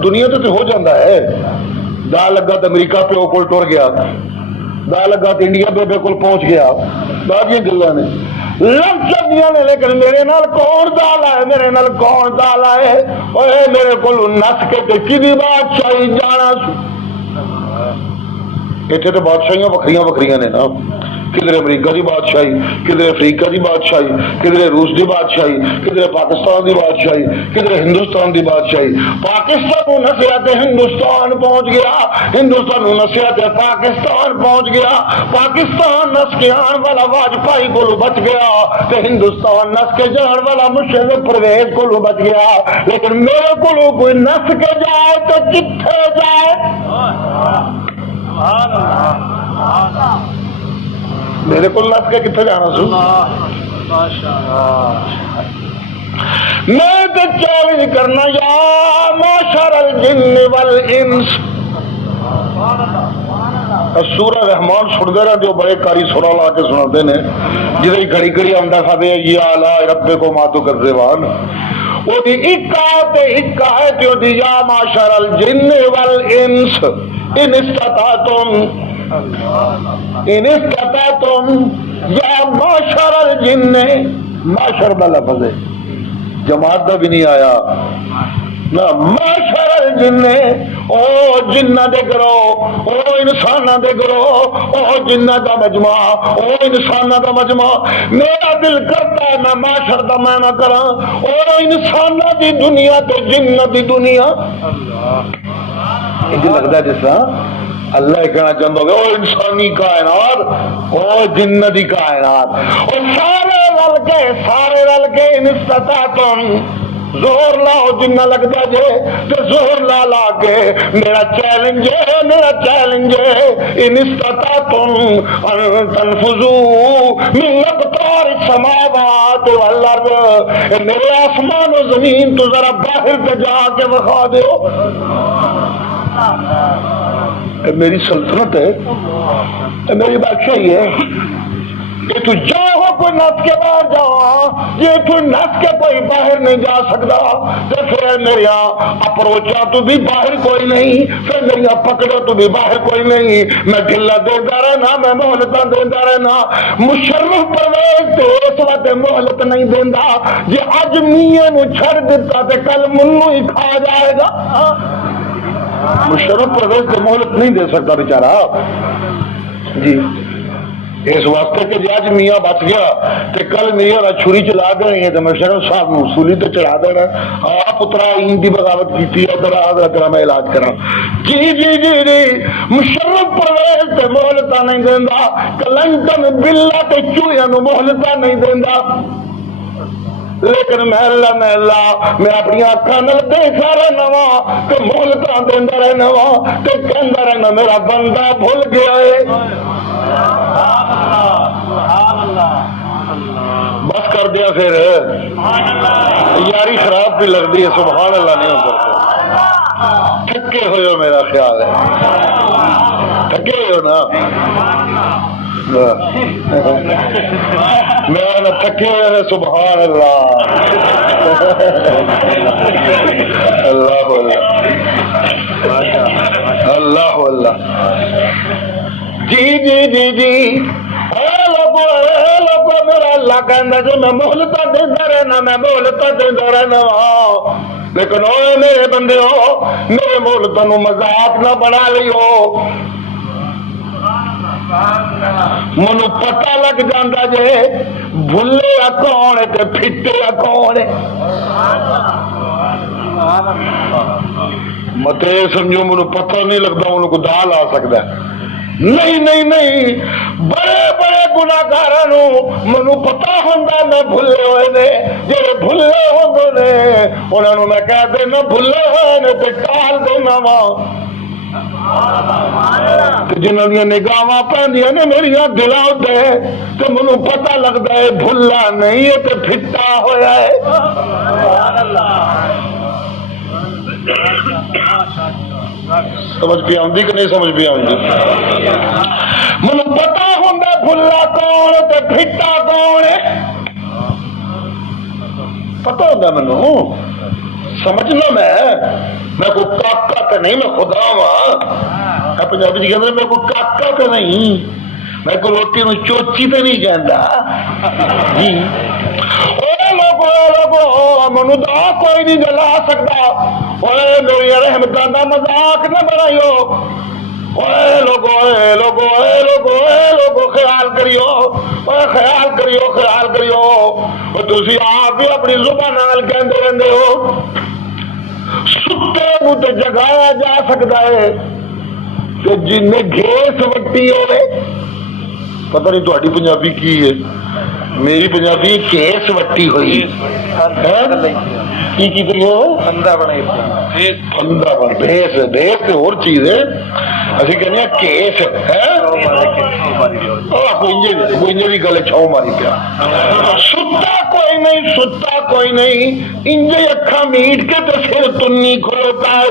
دنیا تو ہو جاتا ہے، دا لگا تو امریکہ پیو کول ٹر گیا، دا لگا تو انڈیا بے کول پہنچ گیا، بعد یہ گلا نے لفظ نے، لیکن میرے نال کون دال ہے، میرے نال کون دال ہے؟ اوے میرے کو نس کے تے کدی بادشاہی جانا سو۔ اتنے تو بادشاہیاں وکھریاں وکھریاں نے نا، کدھر امریکہ دی بادشاہی، کدھر افریقہ دی بادشاہی، کدھر روس دی بادشاہی، کدھر پاکستان دی بادشاہی، کدھر ہندوستان دی بادشاہی۔ پاکستان کو نسیا تے ہندوستان پہنچ گیا، ہندوستان کو نسیا تے پاکستان پہنچ گیا، پاکستان نس کے آن والا واجپائی کو بچ گیا تے ہندوستان نس کے جان والا مشرف پرویز کو بچ گیا۔ لیکن میرے کو کوئی نس کے جائے تو کتنے جائے؟ میرے کو نس کے کتنے جانا سو؟ میں تو چیلنج کرنا یا معشر الجن والانس۔ سورہ رحمان سنتے رہتے ہو، بڑے کاری سورا لا کے سناتے ہیں، جی گھڑی گھڑی آندا کھاتے یا اعلیٰ ربے کو ماتو کرزیوان، وہ دی ایک آیت ہے یا معشر الجن والانس ان استطعتم یا معشر الجن، معشر دا لفظ ہے، جماعت دا بھی نہیں آیا نہ، معشر الجن، او جنہ دے گروہ، او انسانہ دے گروہ، او جنہ دا مجمع، او انسانہ دا مجمع۔ میرا دل کرتا ہے میں معشر دا معنی کراں، او انسانہ دی دنیا تے جنہ دی دنیا۔ یہ لگتا ہے جس طرح اللہ کہنا چاہتا ہوگا او انسانی کائنات، او جنتی کائنات، اور سارے رل کے ان استطاعتم، زور لاؤ جنہ لگتا جے تو زور لا کے میرا چیلنج ہے ان استطاعتم ان تنفذوا من اقطار السماوات والارض، میرے آسمان و زمین تو ذرا باہر تے جا کے بخا دیو۔ میری سلطنت ہے، میری بادشاہی ہے، کہ تو جاؤ کوئی نس کے باہر جاؤ، یہ تو نس کے کوئی باہر نہیں جا سکتا، تو پھر میرے اپروچا تو بھی باہر کوئی نہیں، پھر میری پکڑو تو بھی باہر کوئی نہیں، میں ڈھلا دیتا رہنا، میں مہلت دیتا رہنا۔ مشرف پرویز تو اس وقت مہلت نہیں دینا، جی اج میاں نو چھڑ دیتا تو کل منو ہی کھا جائے گا۔ مشرف پرویز کو مہلت نہیں دے سکتا بیچارہ جی، اس واسطے کہ جی اج میاں بچ گیا تو کل میاں چھری چلا دیں گے تو مشرف صاحب نو سولی تو چڑھا دینا، آپ پترا این دی بغاوت کی تیرا میں علاج کرا۔ جی جی جی جی مشرف پرویز سے مہلتا نہیں دینا، کلنٹن بلا تے چوہیاں نو مہلتا نہیں دینا، لیکن میں اپنی اکھاں نال دیکھدا رہنا وا تے مہلتاں دیندا رہنا وا تے کہندا رہنا میرا بندہ بھول گیا ہے۔ بس کر دیا پھر، یاری خراب بھی لگتی ہے، سبحان اللہ نہیں ہوتا، تھکے ہوئے ہو میرا خیال ہے، تھکے ہوئے ہو نا، میں تھکے ہوئے، سبحان اللہ، اللہ اللہ اللہ۔ جی جی جی جی لوگو میرا اللہ کہندا جو میں مہلت دیندا رہنا میں مہلت دیندا رہنا لیکن اوے میرے بندے ہو میرے مہلتاں نو مذاق نہ بنا لیو منو پتہ لگ جاندا جے بھلے کون ہے تے پھٹے کون ہے مت سمجھو منو پتہ نہیں لگتا انہوں کو دال آ سکتا ہے نہیں نہیں نہیں بڑے بڑے گناہگاراں منو پتا ہوندا میں بھلے ہوئے نے جڑے بھلے ہوندے نے انہاں نوں میں کہہ دینا بھلے ہوئے نے تے ٹال دینا وا جنہاں دی نگاہاں پیندیاں نے میری دلاں تے تے منو پتا لگدا ہے بھلا نہیں ہے تے پھٹا ہویا ہے سبحان اللہ سمجھ پہ آؤں کہ نہیں سمجھ پہ آؤں مجھے پتا ہوں بھلا کون تے پھٹا کون ہے پتا ہوتا مینو سمجھنا میں کوئی کاکا تو نہیں میں خدا ہاں پنجابی جی کہتے میں کوئی کاکا تو نہیں میں کوئی روٹی نو چوچی تو نہیں کہتا جی منو دا کوئی نہیں جلا سکتا میری رحمتاں دا مذاق نہ بنائیو لوگو خیال کریو خیال کریو خیال کریو تسی آپ بھی اپنی زبان نال کہندے رہندے ہو ستے نو تے جگایا جا سکتا ہے کہ جن نے گھیس وٹی ہوئے پتہ نہیں تہاڈی پنجابی کی ہے میری پنجابی کیس وٹی ہوئی کی پھندا بنائی پھندا بن بھیس بھیس تے اور چیز ہے اسی کہنے ہیں کیس انجے بھی گلے چھاؤ ماری پیا ستا کوئی نہیں ستا کوئی نہیں انجے اکھا میٹ کے تو پھر تنی کھلوتا ہے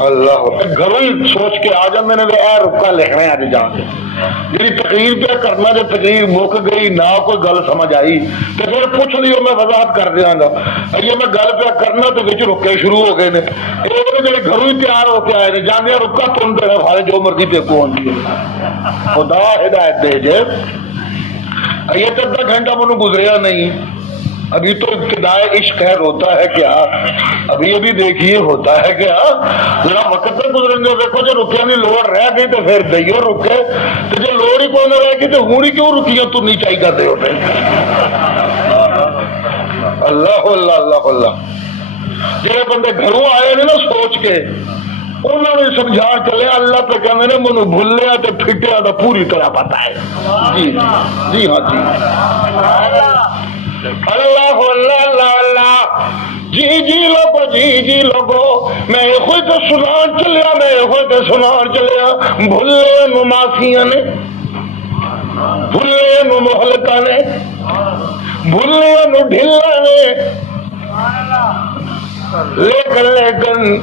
اللہ گھروں ہی سوچ کے آ جا میں نے اے رکا لکھنا ہے آج جا کے جی تقریر پہ کرنا جو تقریر مک گئی نہ کوئی گل سمجھ آئی تو پھر پوچھ لیو میں وضاحت کر دیا گا یہ میں گل پہ کرنا تو بچ رکے شروع ہو گئے یہ جڑے گھروں ہی تیار ہو کے آئے جانے رکا تم دے بھائی جو مرضی پہ کون خدا ہدایت دے جے یہ تو ادھا گھنٹہ منو گزریا نہیں ابھی تو ابتدائے عشق ہے روتا ہے کیا ابھی ابھی دیکھیے ہوتا ہے کیا ذرا وقت پہ گزریں گے دیکھو جو رکیا نہیں لوڑ رہ گئی تو پھر دئیو رکے تو جو لوڑ ہی کوئی نہ رہ گئی تو ہونی کیوں رکیاں تو نیچائی کرتے ہوتے اللہ اللہ اللہ اللہ جہاں بندے گھروں آئے نے نا سوچ کے انہوں نے سمجھا چلے اللہ پہ کہنے نے منو بھلیا تے پھٹیا تو پوری طرح پتا ہے جی جی ہاں جی اللہ اللہ اللہ اللہ جی لوگو میں خود تو سنان چلیا میں خود تو سنان چلیا بھلے نو معافیاں نے بھلے نو مہلکاں نے بھلے نو ڈھلا نے لیکن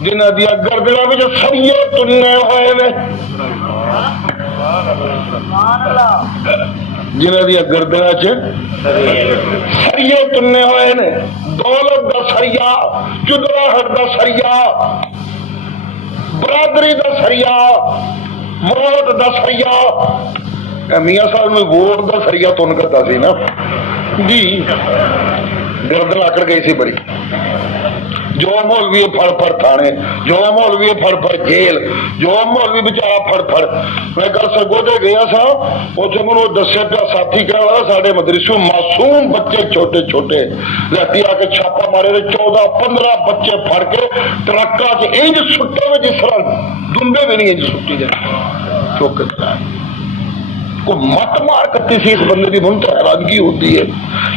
جنہ دیا گردنا میں جو سریے تننے ہوئے نے جنہ دیا گردنا چ سریے تننے ہوئے نے دولت دا سریا چدراہٹ دا سریا برادری دا سریا ووٹ دا سریا میاں صاحب میں ووٹ دا سریا تن کرتا سی نا جی گردن آکڑ گئی سی بڑی جو مولوی پھڑ پھڑ تھانے جو مولوی پھڑ پھڑ جیل جو مولوی بچارا پھڑ پھڑ میں کل سرگودے گیا سا اتنے مجھے دسے پیا ساتھی کہہ رہا ساڈے مدرسوں معصوم بچے چھوٹے چھوٹے رہتی آ کے چھاپا مارے 14-15 بچے پھڑ کے ٹرکا سے انج سٹے میں جس طرح دمبے بھی نہیں انج سٹی جائے چوکے کو مت مار کرتی سی اس بندے کی من تو حیرانگی ہوتی ہے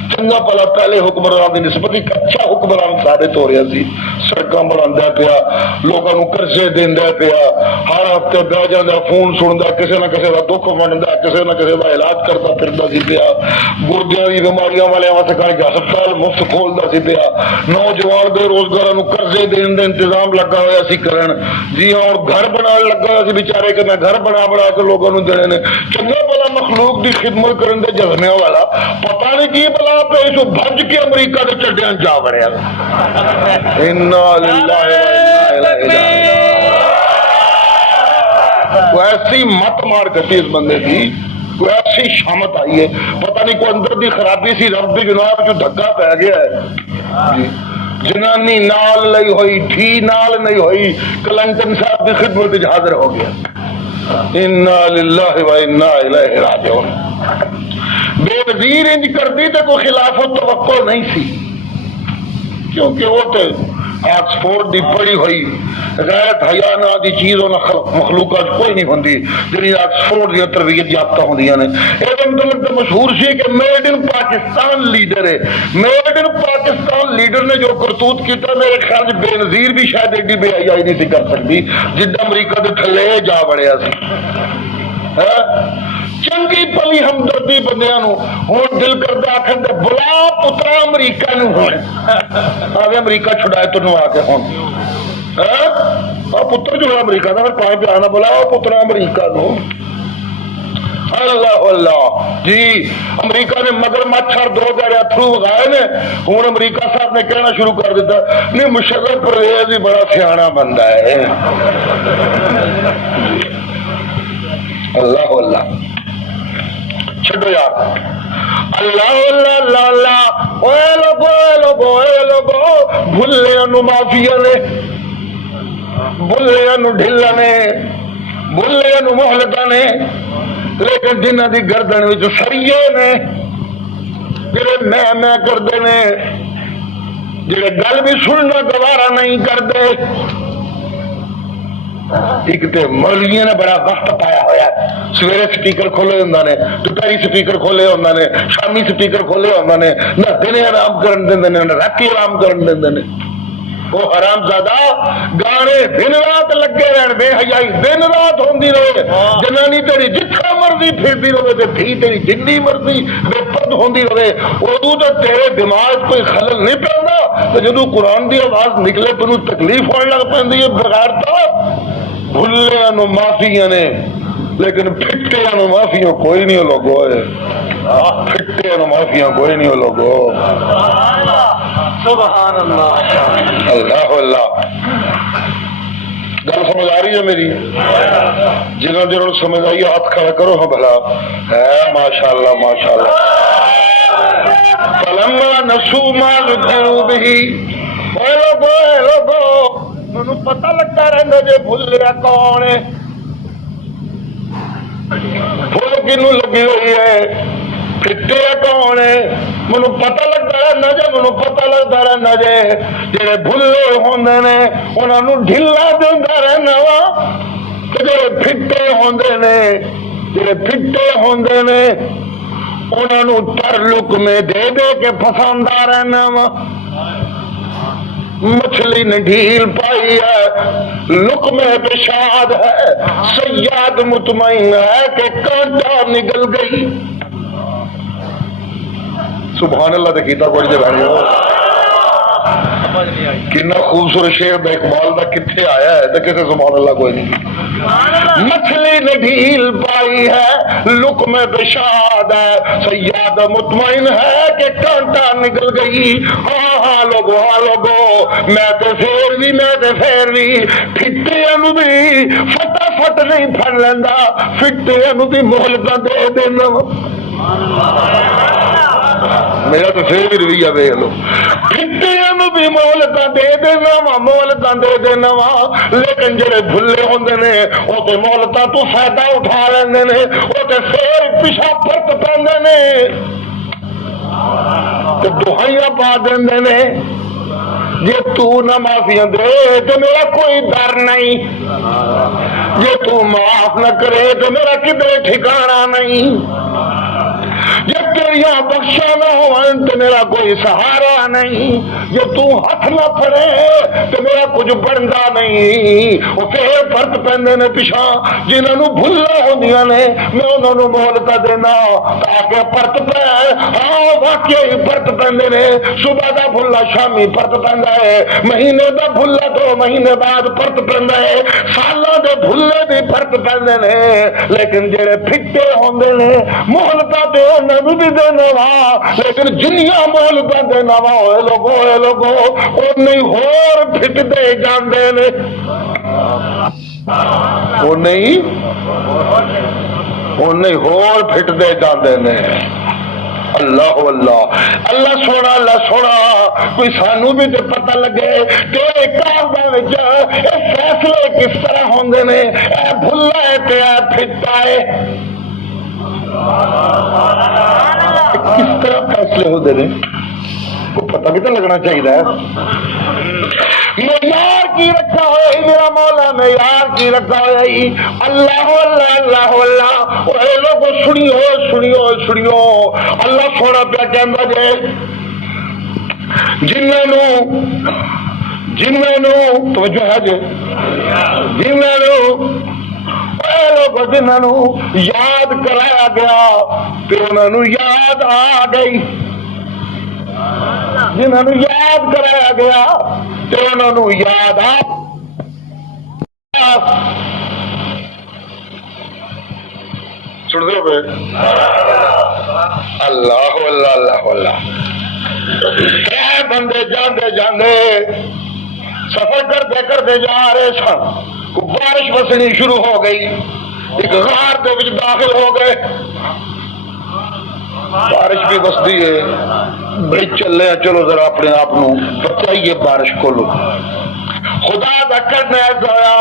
چنگا پلا پہلے حکمران کی نسبت ایک اچھا حکمران ثابت ہو رہا سی سڑکاں بنا پیا لوگوں کو قرضے دینا پیا ہر ہفتے بہ جانا فون سنتا کسی نہ کسی کا دکھ منتا کسی نہ کسی کا علاج کرتا پھرتا سی پیا گردیاں کی بیماریاں والے واسطے ہسپتال مفت کھولتا سی پیا نوجوان بے روزگار قرضے دن کا انتظام لگا ہوا سی کرن جی ہاں اور گھر بنا لگا ہوا سی بےچارے کہ میں گھر بنا کے لوگوں کو دینے نے چنگا مخلوق دی خدمت کرن دے جذبے والا پتہ نہیں کی بلا پہ اس بھج کے امریکہ دے چڈیاں جا وڑیا انا للہ و انا کوئی ایسی مت مار کٹی اس بندے کی، کوئی ایسی شامت آئی ہے، پتہ نہیں کوئی اندر دی خرابی سی، رب دی جناب جو دھکا پہ گیا ہے. جنانی نال نہیں ہوئی، ٹھی نال نہیں ہوئی، کلنٹن صاحب کی خدمت میں حاضر ہو گیا. انا للہ و انا الیہ راجعون. بے وزیر انج کر دی تو کوئی خلافت توقع نہیں سی، کیونکہ وہ تو آکسفورڈ دی پڑھی ہوئی غیرت حیا نا دی چیز مخلوقات کوئی نہیں ہوندی جنہیں آکسفورڈ دی تربیت یافتہ ہوندیاں نے. ایک تو مشہور سی کہ میڈ ان پاکستان لیڈر ہے. میڈ ان پاکستان لیڈر نے جو کرتوت کیتا میرے خیال سے بے نظیر بھی شاید ایڈی بے حیائی نہیں سی کر سکتی جدہ امریکہ دے تھلے جا بڑیا سی. چنگی پلی ہمدردی بندیاں نو ہوں دل کردا آکھن دے بلا پترا امریکہ نو ہوئے آوے امریکہ چھڑائے تو نو آکے ہوں پتر جو ہے امریکہ دا پھر پائیں پہ آنا بلا پترا امریکہ نو. اللہ اللہ جی امریکہ نے مگر مچھر دو گھر اتھرو وغائے نے. ہوں امریکہ صاحب نے کہنا شروع کر دیتا نہیں مشرف پرویز ہی بڑا سیاںا بندہ ہے. اللہ اللہ چھڈو یار. اللہ اللہ اللہ اللہ اوے لوگو بھلے نو مافیا نے، بھلے نو ڈھلا نے، بھلے نو محلتا نے، لیکن جنہ دی گردن وچ سریے نے جڑے میں کردے نے، جڑے گل بھی سننا گوارا نہیں کردے. ایک تے مولویوں نے بڑا وقت پایا ہوا ہے، سویرے سپیکر کھولے ہوں نے، دوپہری سپیکر کھولے ہوں نے، شامی سپیکر کھولے ہوں نے، نہ دن آرام کرن دیں نہ راتی آرام کرن دیں. وہ حرام زادہ گانے دن رات لگے رہن، بے حیائی دن رات ہوندی رہے، جنانی تیری جتھا مرضی پھردی رہے تے تھی تیری جنی مرضی بے پرد ہوندی رہے. اردو تو تیرے دماغ کوئی خلل نہیں پڑتا تو جدو قرآن دی آواز نکلے تو تکلیف ہونے لگ پی ہے. بغیر تو بھلے نو معافیاں نے لیکن پھٹے نو معافیاں کوئی نہیں لوگو، پھٹے نو معافیاں کوئی نہیں لوگو. سبحان اللہ اللہ اللہ. گل سمجھ آ رہی ہے میری؟ جنہوں جنہوں سمجھ آئی ہاتھ کھڑا کرو ہاں بھلا ہے. ماشاء اللہ ماشاء اللہ. فلما نسوا ما ذکروا به، اے لوگو مینوں پتہ لگتا رہندا جے بھلیا کون ہے، بھول کنوں لگی ہوئی ہے، پھٹے کون ہے مینوں پتہ لگتا رہنا جے، مینوں پتہ لگتا رہنا جے جڑے بھلے ہوندے نے انہاں نوں ڈھلا دیندا رہنا وا، تے جڑے پھٹے ہوندے نے، جڑے پھٹے ہوندے نے انہاں نوں تر لقمے دے دے کے پسندا رہنا وا. مچھلی نے ڈھیل پائی ہے، لقمے پہ شاد ہے، صیاد مطمئن ہے کہ کانٹا نکل گئی. سبحان اللہ دیکھیتا کوئی جگہ نہیں. کتنا خوبصورت شعر دا اقبال دا کتنے آیا ہے تو کسی سبحان اللہ کوئی نہیں. مچھلی نے ڈھیل پائی ہے، لقمے پہ شاد ہے، صیاد مطمئن ہے کہ کانٹا نکل گئی. ہاں ہاں لوگو میں تے پھر بھی پھٹیاں نو بھی فٹافٹ نہیں پھڑ لیندا، پھٹیاں نو بھی مہلتاں دے دینا. میرا تو پھر بھی رویہ ویکھ لو، پھٹیاں نو بھی مہلتاں دے دینا وا، لیکن جڑے بھلے ہوندے نے وہ تے مہلتاں تو فائدہ اٹھا لیندے نے، وہ تے پھر پیچھے پرت پیندے نے تے دہائیاں پا دیندے نے جے تو نہ معافیاں دے تو میرا کوئی ڈر نہیں، جے تو معاف نہ کرے تو میرا کدھر ٹھکانا نہیں، جب تیریاں بخشا نہ ہو تو میرا کوئی سہارا نہیں، جب تو ہاتھ نہ پھڑے تو میرا کچھ بنتا نہیں. وہ پھر پرت پیندے نے پیچھا جنہوں نے بھلا ہوندیاں نے، میں انہوں نے مہلتا دینا تاکہ پرت پہ. ہاں واقعی پرت پیندے نے، صبح دا بھلا شامی پرت پیندا ہے، مہینے دا بھلا 2 مہینے بعد پرت پیندا ہے، سالاں دے بھلے بھی پرت پیندے نے. لیکن جڑے پھٹے ہوندے نے مہلتا تے انہوں بھی دینا نوا لیکن جنیاں بول دے نوا ہوئے لوگو وہ نہیں ہور پھٹ دے جاندے نے وہ نہیں ہور پھٹ دے جاندے نے اللہ اللہ سونا کوئی سانو بھی تو پتہ لگے کہ فیصلے کس طرح ہوندے نے بھلا ہے پیا پھٹا ہے کس طرح فیصلے ہوتے ہیں کو پتہ بھی تو لگنا چاہیے معیار کی رکھا ہوئے میرا مولا معیار کی رکھا ہوئے اللہ اللہ اللہ اے لوگ سنیو اللہ سونا پیا کہندا جے جنہوں توجہ ہے جے جنہوں یاد کرایا گیا پھر انہوں یاد آ گئی جنہوں یاد کرایا گیا تو انہوں یاد آ سن دے پہ اللہ بندے جاندے سفر کرتے جا رہے سن بارش وسنی شروع ہو گئی ایک غار دے وچ داخل ہو گئے بارش بھی وسدی ہے بڑی چلے چلو ذرا اپنے آپ بچائیے بارش کو لو خدا دا کرنا ہویا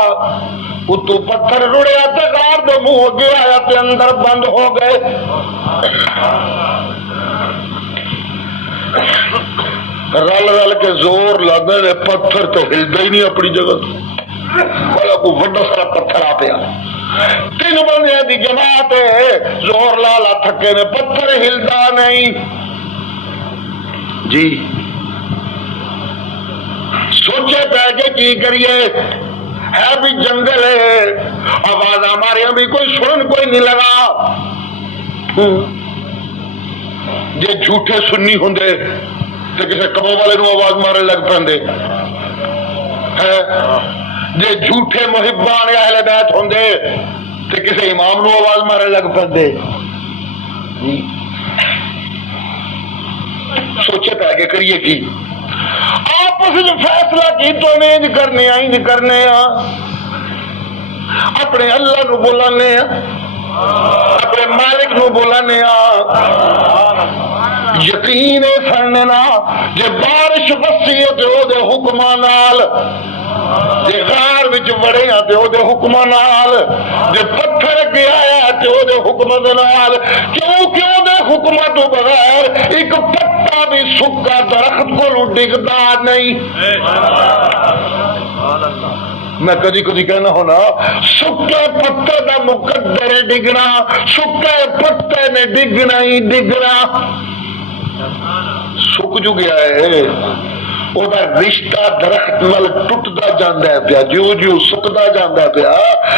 اتو پتھر رڑیا تے غار دے منہ اگے آیا تے اندر بند ہو گئے رل کے زور لگے نے پتھر تو ہلدا ہی نہیں اپنی جگہ بڑا کو بڑا سارا پتھر آ پیا تین بندے دی جماعت زور لالا تھکے نے پتھر ہلدا نہیں جی سوچے پہ کہ کی کریے ہے بھی جنگل ہے آواز ہمارے بھی کوئی سنن کوئی نہیں لگا جے جھوٹے سننی ہوندے تو کسی کبو والے نو آواز مارے لگ پندے جے جھوٹے محبان اہل بیت ہوندے تو کسی امام نو آواز مارے لگ پندے سوچے پہ آگے کریے کی آپس جو فیصلہ کی تو انج کرنے اپنے اللہ نو بولانے اپنے مالک نو بولانے یقین سننے نا جے بارش وسی تے او دے حکماں نال جے غار وچ وڑے تے او دے حکماں نال جے پتھر گیا تے او دے حکم دے نال کیوں دے حکماں تو بغیر ایک پتا بھی سکا درخت کو ڈگدا نہیں میں کدی کہنا ہونا سکے پتے دا مقدر ڈگنا سکے پتے نے ڈگنا ہی ڈگنا سک جو گیا ہے وہ رشتہ درخت نال ٹوٹتا جانا ہے پیا جو سکتا جانا پیا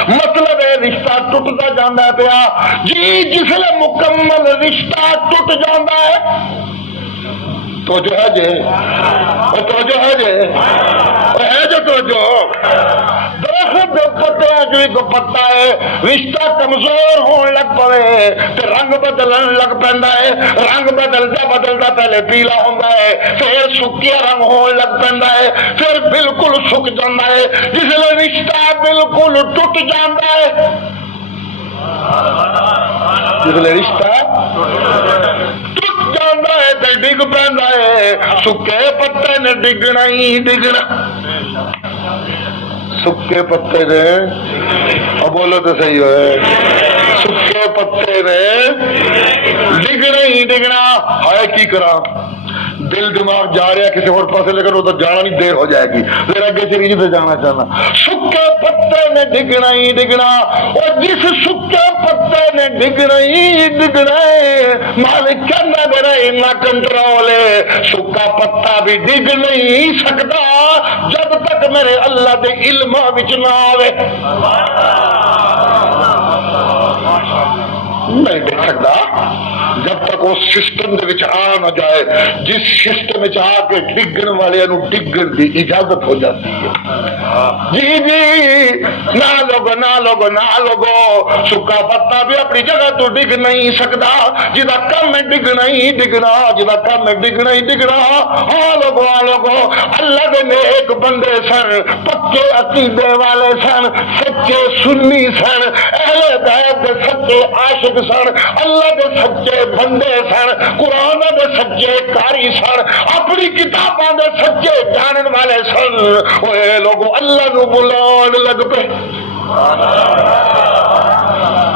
مطلب ہے رشتہ ٹوٹتا جانا پیا جی جسے مکمل رشتہ ٹوٹ جانا ہے تو جو ہے جے درخت پتے جو ایک پتا ہے رشتہ کمزور ہون لگ پڑے تے رنگ بدلن لگ پیندا ہے رنگ بدلدا پہلے پیلا ہوندا ہے پھر سکیا رنگ ہون لگ پیندا ہے پھر بالکل سک جاندا ہے جس لے رشتہ بالکل ٹوٹ جاندا ہے جس لے رشتہ ٹوٹ جاندا ہے تے ڈگ پیندا ہے سکے پتے نے ڈگنا ہی ڈگنا سکے پتے نے اب بولو تو صحیح ہے سکے پتے نے ڈگنا ہی ڈگنا ہے کی کرا دل دماغ جا رہا ہے کسی اور پاسے لیکن وہ تو جانا نہیں دیر ہو جائے گی پھر آگے سے نہیں جانا چاہنا سکے پتے نے ڈگنا ہی ڈگنا اور جس سکے پتے نے ڈگنا ہی ڈگنا مالک کہنا میرا اتنا کنٹرول ہے سکا پتا بھی ڈگ نہیں سکتا جب تک میرے اللہ دے علم وچ نہ آوے نہیں دیکھ سکتا جب تک وہ سسٹم دے وچ آ نہ جائے جس سسٹم وچ آ کے ڈگن والے نو ڈگن دی اجازت ہو جاتی ہے. جی جی نہ لوگو سکا پتا بھی اپنی جگہ تو ڈگ نہیں سکتا. جدا کم ہے ڈگنا ہی ڈگنا, جدا کم ہے ڈگنا ہی ڈگنا. ہاں لوگو اللہ دے نیک بندے سن, پکے عقیدے والے سن, سچے سنی سن, اہل بیت دے سچے عاشق سن, اللہ دے سچے بندے سن, قرآن دے سچے کاری سن, اپنی کتاباں دے سچے جانن والے سن. اوے لوگوں اللہ نو بلان لگ پے.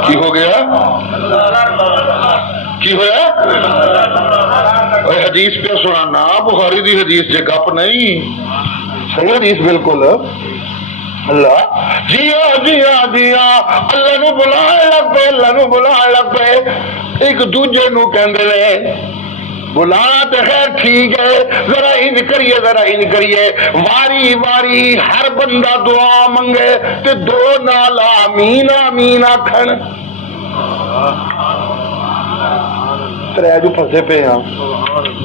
کی ہو گیا؟ کی ہویا؟ حدیث پہ سنانا, بخاری دی حدیث جے گپ نہیں, صحیح حدیث بالکل. اللہ جیا اللہ نو بلائے لگ پے, اللہ نو بلائے لگ پے. ایک دوجے نو کہندے نے بلانا تو خیر ٹھیک ہے, ذرا انج کریے واری واری ہر بندہ دعا منگے تے دو نال آمین آمین آکھن. ترے جو پھسے پہ ہاں,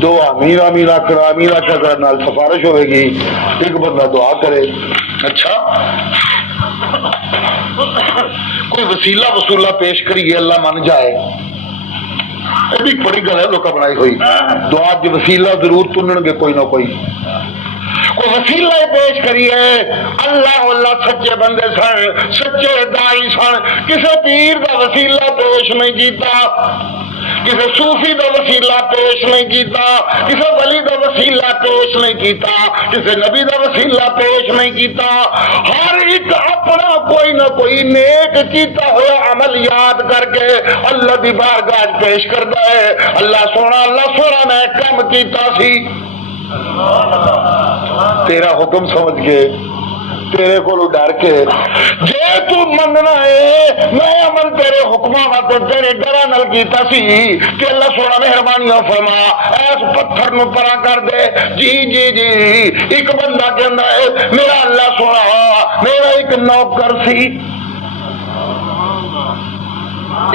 دو آمین آمین آکھن, آمین آکھن نال سفارش ہوئے گی, ایک بندہ دعا کرے. اچھا کوئی وسیلہ وصولہ پیش کریے اللہ من جائے, یہ بھی بڑی گل ہے لوکاں بنائی ہوئی. دعا دی وسیلہ ضرور تنن گے کوئی نہ کوئی وسیلہ پیش کریے. اللہ سچے بندے سن, سچے دائی سن, کسے پیر دا وسیلہ پیش نہیں کیتا, کسی صوفی دا وسیلہ پیش نہیں کیتا, کسی ولی دا وسیلہ پیش نہیں کیتا, کسی نبی دا وسیلہ پیش نہیں کیتا. ہر ایک اپنا کوئی نہ کوئی نیک کیتا ہوا عمل یاد کر کے اللہ دی بارگاہ پیش کرتا ہے. اللہ سونا میں کم کیتا سی, تیرا حکم سمجھ کے, تیرے کو ڈر کے, جے تو مننا ہے میں عمل تیرے حکماں واسطے تیرے ڈرا نال کیتا سی کہ اللہ سونا مہربانیاں فرما ایس پتھر نو پرا کر دے. جی ایک بندہ کہندا ہے میرا اللہ سونا میرا ایک نوکر سی,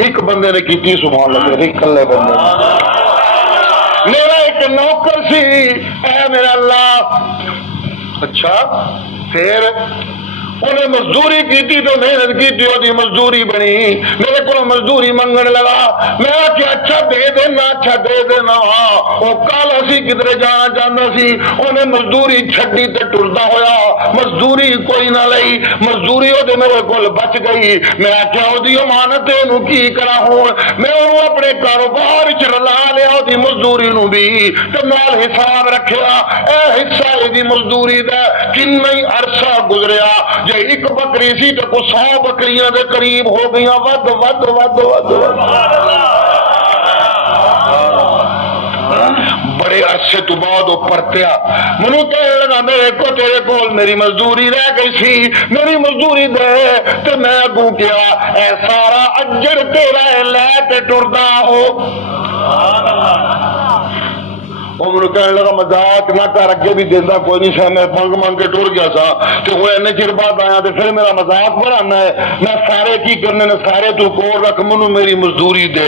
ایک بندے نے کیتی سبحان اللہ, ایک کلے بندے میرا ایک نوکر سی, اے میرا اللہ. اچھا پھر انہیں مزدوری کی تو محنت کی وہ مزدوری بنی, میرے کو مزدوری منگن لگا. میں کہ اچھا دے دینا. وہ کل اسی کدھر جانا چاہتا سی, انہیں مزدوری چھڈی تے ٹردا ہویا, مزدوری کوئی نہ لئی, مزدوری وہ میرے کو بچ گئی. میں آخیا وہ امانت نو کی کرا ہوں, میں وہ اپنے کاروبار چ رلا لیا وہ مزدوری نو بھی تے نال حساب رکھیا. اے حصہ یہ مزدوری دا کنا ہی عرصہ گزریا, جے ایک بکری سی تو کو 100 بکریاں دے قریب ہو گئی. ود بڑے عرصے تو بعد وہ پرتیا, منو کہنے لگا میرے کو تیرے کول میری مزدوری رہ گئی سی, میری مزدوری دے. تو میں اگوں کیا اے سارا اجڑ تیرا لے تے ٹردا ہو. وہ مجھے کہنے لگا مذاق نہ کر, اگے بھی دینا کوئی نہیں سا, میں منگ کے ٹر گیا سا. تو وہ این چر بعد آیا تو پھر میرا مذاق بنانا ہے. میں سارے کی کرنے نے سارے تو کول رکھ, منو میری مزدوری دے.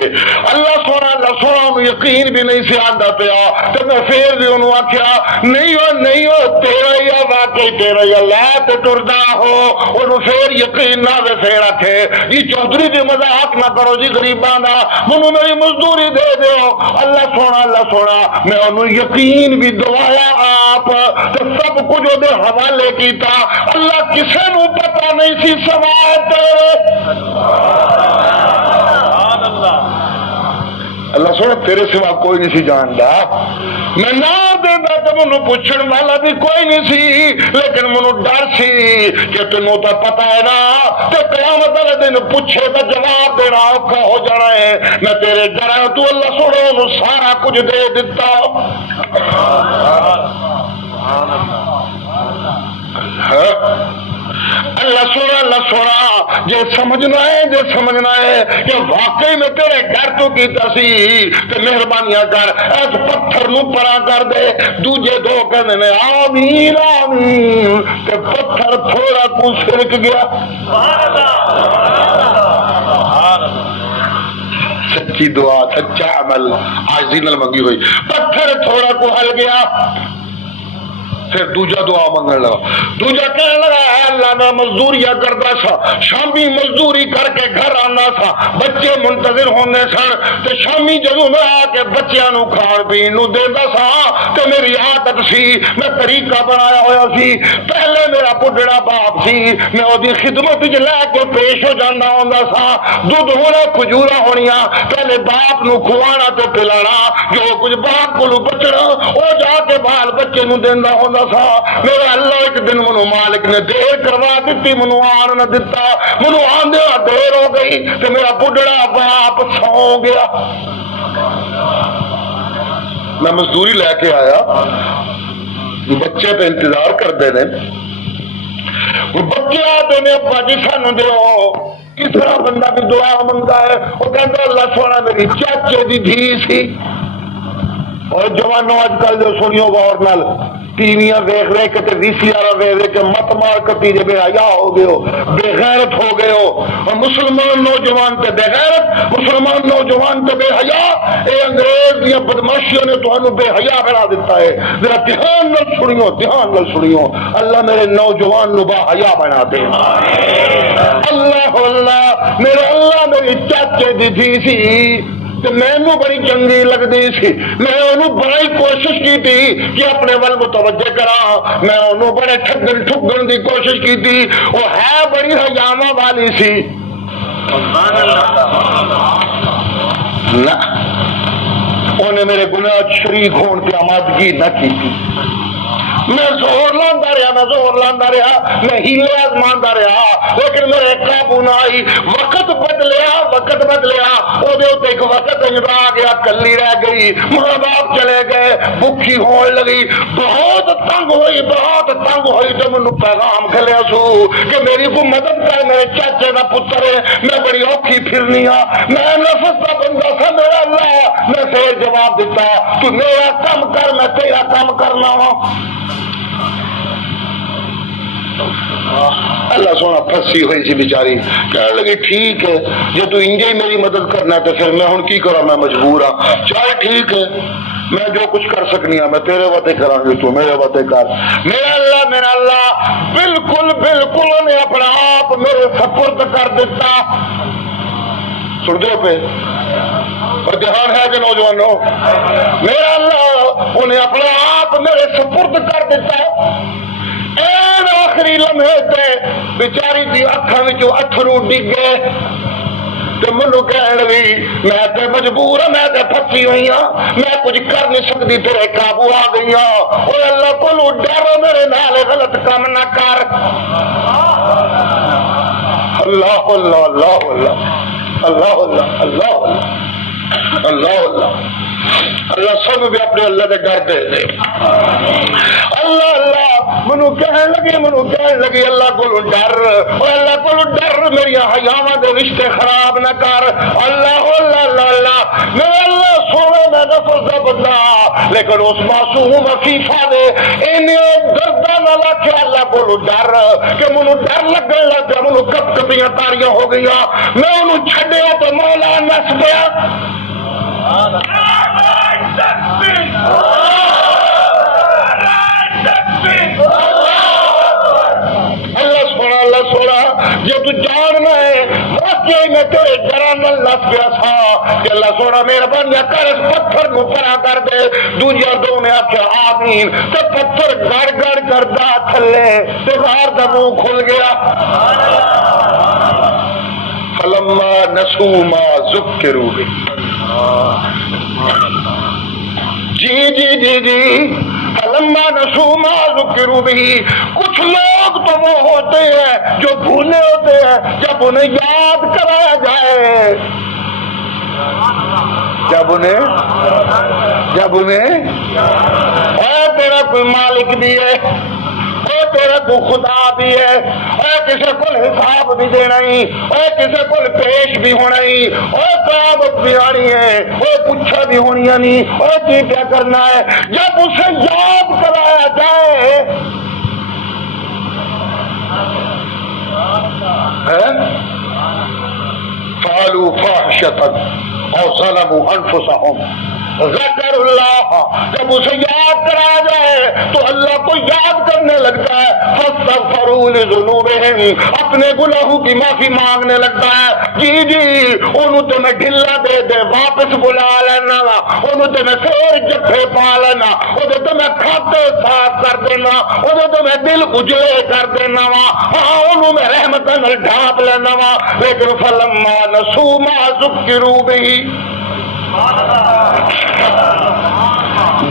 اللہ سونا انہوں یقین بھی نہیں سی آتا پیا. تو میں پھر بھی انہوں آخیا نہیں ہو تیرا ہی واقعی تیرا ہی لے تو ٹردا ہو. انہوں پھر یقین نہ دے پھر آخے جی چودھری جی مذاق نہ کرو جی غریباں دا, منو میری مزدوری دے دیو. اللہ سونا میں انہوں یقین بھی دوایا آپ تو سب کچھ وہ حوالے کیتا. اللہ کسے نو پتہ نہیں سی سوائے تیرے. اللہ سونا تیرے سوا کوئی نہیں سی جاندا. میں نہ دینا تو منو پوچھن والا بھی کوئی نہیں سی, لیکن منو ڈر سی کہ تینوں تو پتہ ہے نا تے قیامت والے دن پوچھے تو جواب دینا اوکھا ہو جانا ہے. میں تیرے ڈرا تو اللہ سونا انہوں سارا کچھ دے دیتا. اللہ سونا جے سمجھنا ہے کہ واقعی میں تیرے گھر تو کیتا سی تو مہربانیاں کر اس پتھر نو پرا کر دے. دوجے دو کہنے نے آمین آمین, کہ پتھر تھوڑا کو سرک گیا. سچی دعا سچا عمل عاجزی نال منگی ہوئی پتھر تھوڑا کو ہل گیا پھر دوجا دعا منگن لگا دوجا کہنے لگا اے اللہ میں مزدوریاں کرتا سا شامی مزدوری کر کے گھر آنا سا بچے منتظر ہونے سن تے شامی جدوں میں آ کے بچیاں نو کھان پین نو دیندا سا تے میری عادت سی میں طریقہ بنایا ہویا سی پہلے میرا بڈھڑا باپ سی میں اودی خدمت وچ لے کے پیش ہو جانا ہوندا سا دودھ ہونا کھجورا ہونیاں پہلے باپ نو کھوانا تے پلانا جو کچھ باپ کولو بچنا او جا کے بال بچے نو دیندا ہوندا سا میرا اللہ ایک دن منو مالک نے دیر کروا دیتی منو آن نہ دیتا منو آن دیا دیر ہو گئی تو میرا بڈھڑا باپ سو گیا میں مزدوری لے کے آیا بچے پہ انتظار کر دے نے بچے آتے نے ابا جی سانو دیو کس طرح بندہ بھی دعا منگتا ہے وہ کہتا اللہ سونا میری چاچے دی دھی سی اور جوانوں آج کل جو سنیو غور نال ٹی ویاں ویخ ویخ کے وی سی آر ویخ کے مت مار کتی جے بے حیا ہو گئے ہو بے غیرت ہو گئے ہو اور مسلمان نوجوان تے بے غیرت مسلمان نوجوان تے بے حیا اے انگریز دی بدماشیوں نے تانوں بے حیا بنا دیتا ہے ذرا دھیان نال سنیو اللہ میرے نوجوان نو با حیا بنا دے اللہ اللہ میرے اللہ میری چاچے دی تھی سی میں بڑی چنگی لگتی سی میں انہوں بڑی کوشش کی تھی کہ اپنے ول متوجہ کرا میں انہوں بڑے ٹھگن دی کوشش کی تھی وہ ہے بڑی حیاواں والی سی نہ انہیں میرے گناہ شریک ہون کی آمادگی نہ کی تھی میں زور لاندا رہا میں ہیلے آزماندا رہا لیکن میرے قابو نہ آئی وقت بدلیا او دے اوتے ایک وقت آ گیا کلی رہ گئی ماں باپ چلے گئے بھوکی ہون لگی بہت تنگ ہوئی تو مینوں پیغام کھلیا سو کہ میری کو مدد کر میرے چاچے دا پتر ہے میں بڑی اوکھی پھرنی ہاں میں نفس دا بندہ تھا میرا اللہ میں پھر جواب دیتا تو میرا کام کر میں تیرا کام کرنا ہوں اللہ سونا پھنسی ہوئی سی بیچاری کہنے لگی ٹھیک ہے جے تو انجے ہی میری مدد کرنا ہے تو پھر میں ہن کی کرا میں مجبور ہاں چل ٹھیک ہے میں جو کچھ کر سکنی ہوں میں تیرے وتے کراں گی تو میرے وتے کر میرا اللہ بالکل انہیں اپنا آپ میرے سپرد کر دیتا سن دے پہ اور دھیان ہے کہ نوجوانوں میرا اللہ انہیں اپنا آپ میرے سپرد کر دیتا این آخری لمحے تے بیچاری دی اکھاں وچوں اتھرو ڈگے تے منو کہن لگی میں تے مجبور ہاں میں تے پھسی ہوئی ہاں میں کچھ کر نہیں سکتی تیرے قابو آ گئی ہاں اوے اللہ کولو ڈر میرے نال غلط کام نہ کر اللہ اللہ اللہ اللہ اللہ اللہ اللہ اللہ اللہ سب بھی اپنے اللہ دے گھر دے دے اللہ منو کہن لگی اللہ کو ڈر میری حیاواں دے رشتے خراب نہ کر اللہ اللہ اللہ میرے اللہ سونے میں نفس دا بندہ لیکن اس معصوم عفیفہ دے انہیں دردہ نہ لکھے اللہ کو ڈر کہ منو ڈر لگنے لگ گیا منو کپ کپیاں تاریاں ہو گئی میں انہوں چھڈیا تو مولا نس پیا اللہ سونا جی تو جاننا ہے واقعی میں تیرے ڈران نس گیا تھا کہ اللہ سونا مہربانی کر اس پتھر کو پرا کر دے دنیا دو نے آخیا آمین تو پتھر گڑ گڑ کردا تھلے تے باہر دا منہ کھل گیا فلما نسوا ما ذکروا به جی فلما نسوا ما ذکروا به کچھ لوگ تو وہ ہوتے ہیں جو بھولے ہوتے ہیں جب انہیں یاد کرایا جائے جب انہیں اے تیرا کوئی مالک بھی ہے اے تیرا کو خدا بھی ہے اے کسی کو حساب بھی دینا ہی اے کسی کو پیش بھی ہونا ہی اے قیامت بھی آنی ہے اے پوچھا بھی ہونی نہیں اے کی کیا کرنا ہے جب اسے یاد کرایا جائے فعلوا فاحشة اور ظلموا انفسهم ذکر اللہ، جب اسے یاد کرا جائے تو اللہ کو یاد کرنے لگتا ہے، فاستغفروا لذنوبهم، اپنے گناہوں کی معافی مانگنے لگتا ہے۔ جی انہوں تو میں ڈھلا دے دے واپس بلا لینا، انہوں تو میں پھر جفے پا لینا، انہوں تو میں کھاتے صاف کر دینا، انہوں تو میں دل اجلے کر دینا وا، ہاں انہوں میں رحمت نال ڈھانپ لینا وا، لیکن فلما نسوا ما ذکروا به،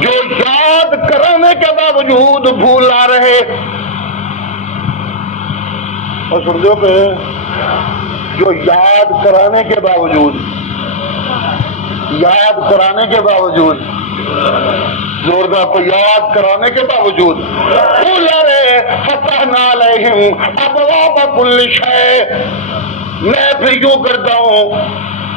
جو یاد کرنے کے باوجود بھولا رہے، اور سن دو پہ، جو یاد کرانے کے باوجود، یاد کرانے کے باوجود، زوردار کو یاد کرانے کے باوجود بھولا رہے، فتحنا علیہم ابواب کل شیء، میں پھر یوں کرتا ہوں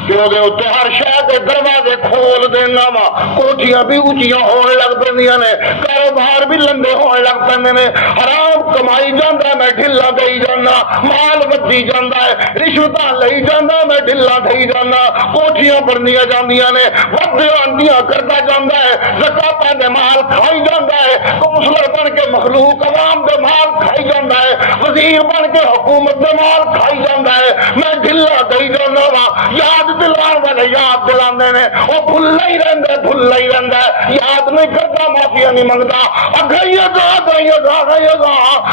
کہ ہر شہر کے دروازے کھول دینا وا، کوٹیاں بھی اونچیاں ہونے لگ پندیاں نے، کاروبار بھی لمبے ہونے لگ پندے نے، حرام کمائی جانا ہے میں ڈھلا دئی جانا، مال ودی جانا ہے، رشوتاں لئی جانا میں ڈھلا دئی جانا، کوٹیاں بننیاں جاندیاں نے، ودیاں کرتا جانا ہے، زکاتاں دے مال کھائی جانا ہے، کونسلر بن کے مخلوق عوام دے مال کھائی جانا ہے، وزیر بن کے حکومت دے مال کھائی جانا ہے، میں ڈھلا دئی جانا وا، یاد دلان والے یاد دلانے نے، وہ بھلا ہی رہندا ہے، یاد نہیں کرتا، معافیا نہیں منگتا، اگائیے گا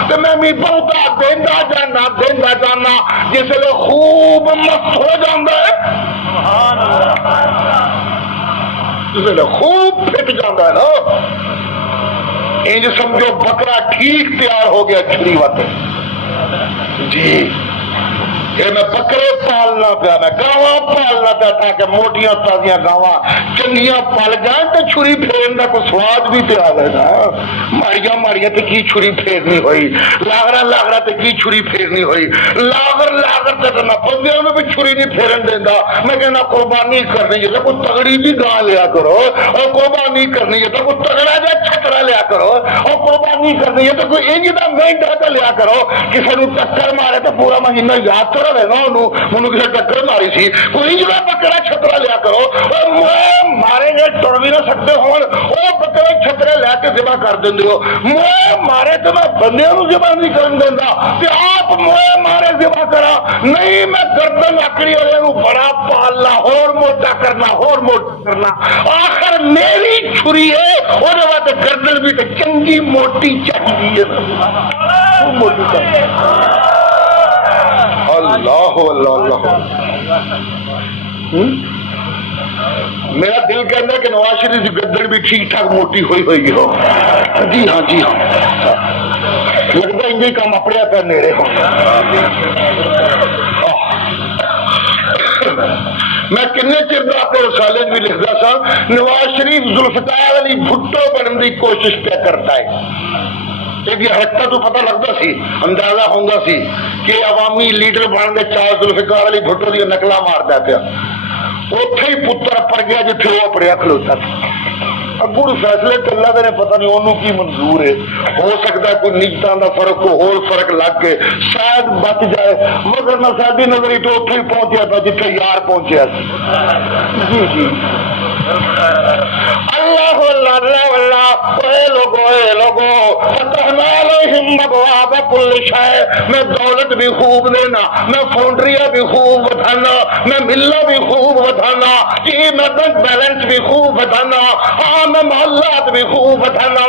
کہ میں بھی بہتا دینا جانا، جس لئے خوب مست ہو جاندہ ہے، جس لئے خوب پھٹ جاندہ ہے نا، انج سمجھو بکرا ٹھیک تیار ہو گیا چھری واتے، جی کہ میں بکرے پالنا پیا، میں گاواں پالنا پیا تاکہ موٹیاں تازیاں گاواں چنگیاں پال جائیں تو چھری پھیرنے کو سواد بھی پیا ہے نا، ماریاں تے کی چھری پھیرنی ہوئی، لاغرا تے کی چھری پھیرنی ہوئی، لاغر تے نہ بندیاں میں بھی چھری نہیں پھیرن دیندا، میں کہنا قربانی کرنی ہے تو کوئی تگڑی جی گاں لیا کرو، اور قربانی کرنی ہے تو کوئی تگڑا جا چھترا لیا کرو، اور قربانی کرنی ہے تو کوئی انج دا مہنگا تے لیا کرو، کسی نو ٹکر مارے تو پورا مہینہ یاد تو رہے نا، انہوں کسی ٹکر ماری سی، کوئی انج دا بکرا چھترا لیا کرو، اور مارے گے ٹر بھی نہ سکتے ہون، وہ بکرے چھترے لے کے ذبح کر دیندے ہو، موئے مارے تو میں بندیاں نو ذبح نہیں کرن دیندا، تے آپ موئے مارے ذبح کرا، نہیں میں گردن آکڑی والے نو بڑا پالنا، اور موٹا کرنا، آخر میری چھری ہے، اور جب گردن بھی تے چنگی موٹی چاہیے، موٹی چاہیے، اللہ میرا دل کہنا ہے کہ نواز شریف کی گردن بھی ٹھیک ٹھاک موٹی ہوئی ہو، جی ہاں لگتا انجی کام اپنے پہ نیڑے ہو۔ میں کنے چر دا اپنے رسالے بھی لکھتا سا، نواز شریف ذوالفقار علی بھٹو بننے کی کوشش پہ کرتا ہے، یہ حرکت تو پتہ لگتا سی، اندازہ ہوگا سی کہ عوامی لیڈر بن کے چاہ ذوالفقار علی بھٹو دی نقلا مارتا پیا، اوتھے ہی پتر پڑ گیا جتھے وہ اپڑیا کھلوتا تھا، اگوں فیصلے اللہ دے پتہ نہیں انہوں کی منظور ہے، ہو سکتا ہے کوئی نیتاں دا فرق کو اور فرق لگ کے شاید بچ جائے، مگر نہ ساری نظری تو اوتھے ہی پہنچیا تھا جتھے یار پہنچیا سی، جی اللہ اے لوگو فتحنا علیہم ابواب کل شیء، میں دولت بھی خوب دینا، میں فونڈریاں بھی خوب بتانا، میں ملہ بھی خوب بتانا، جی میں بینک بیلنس بھی خوب بتانا، ہاں میں محلات بھی خوب بتانا،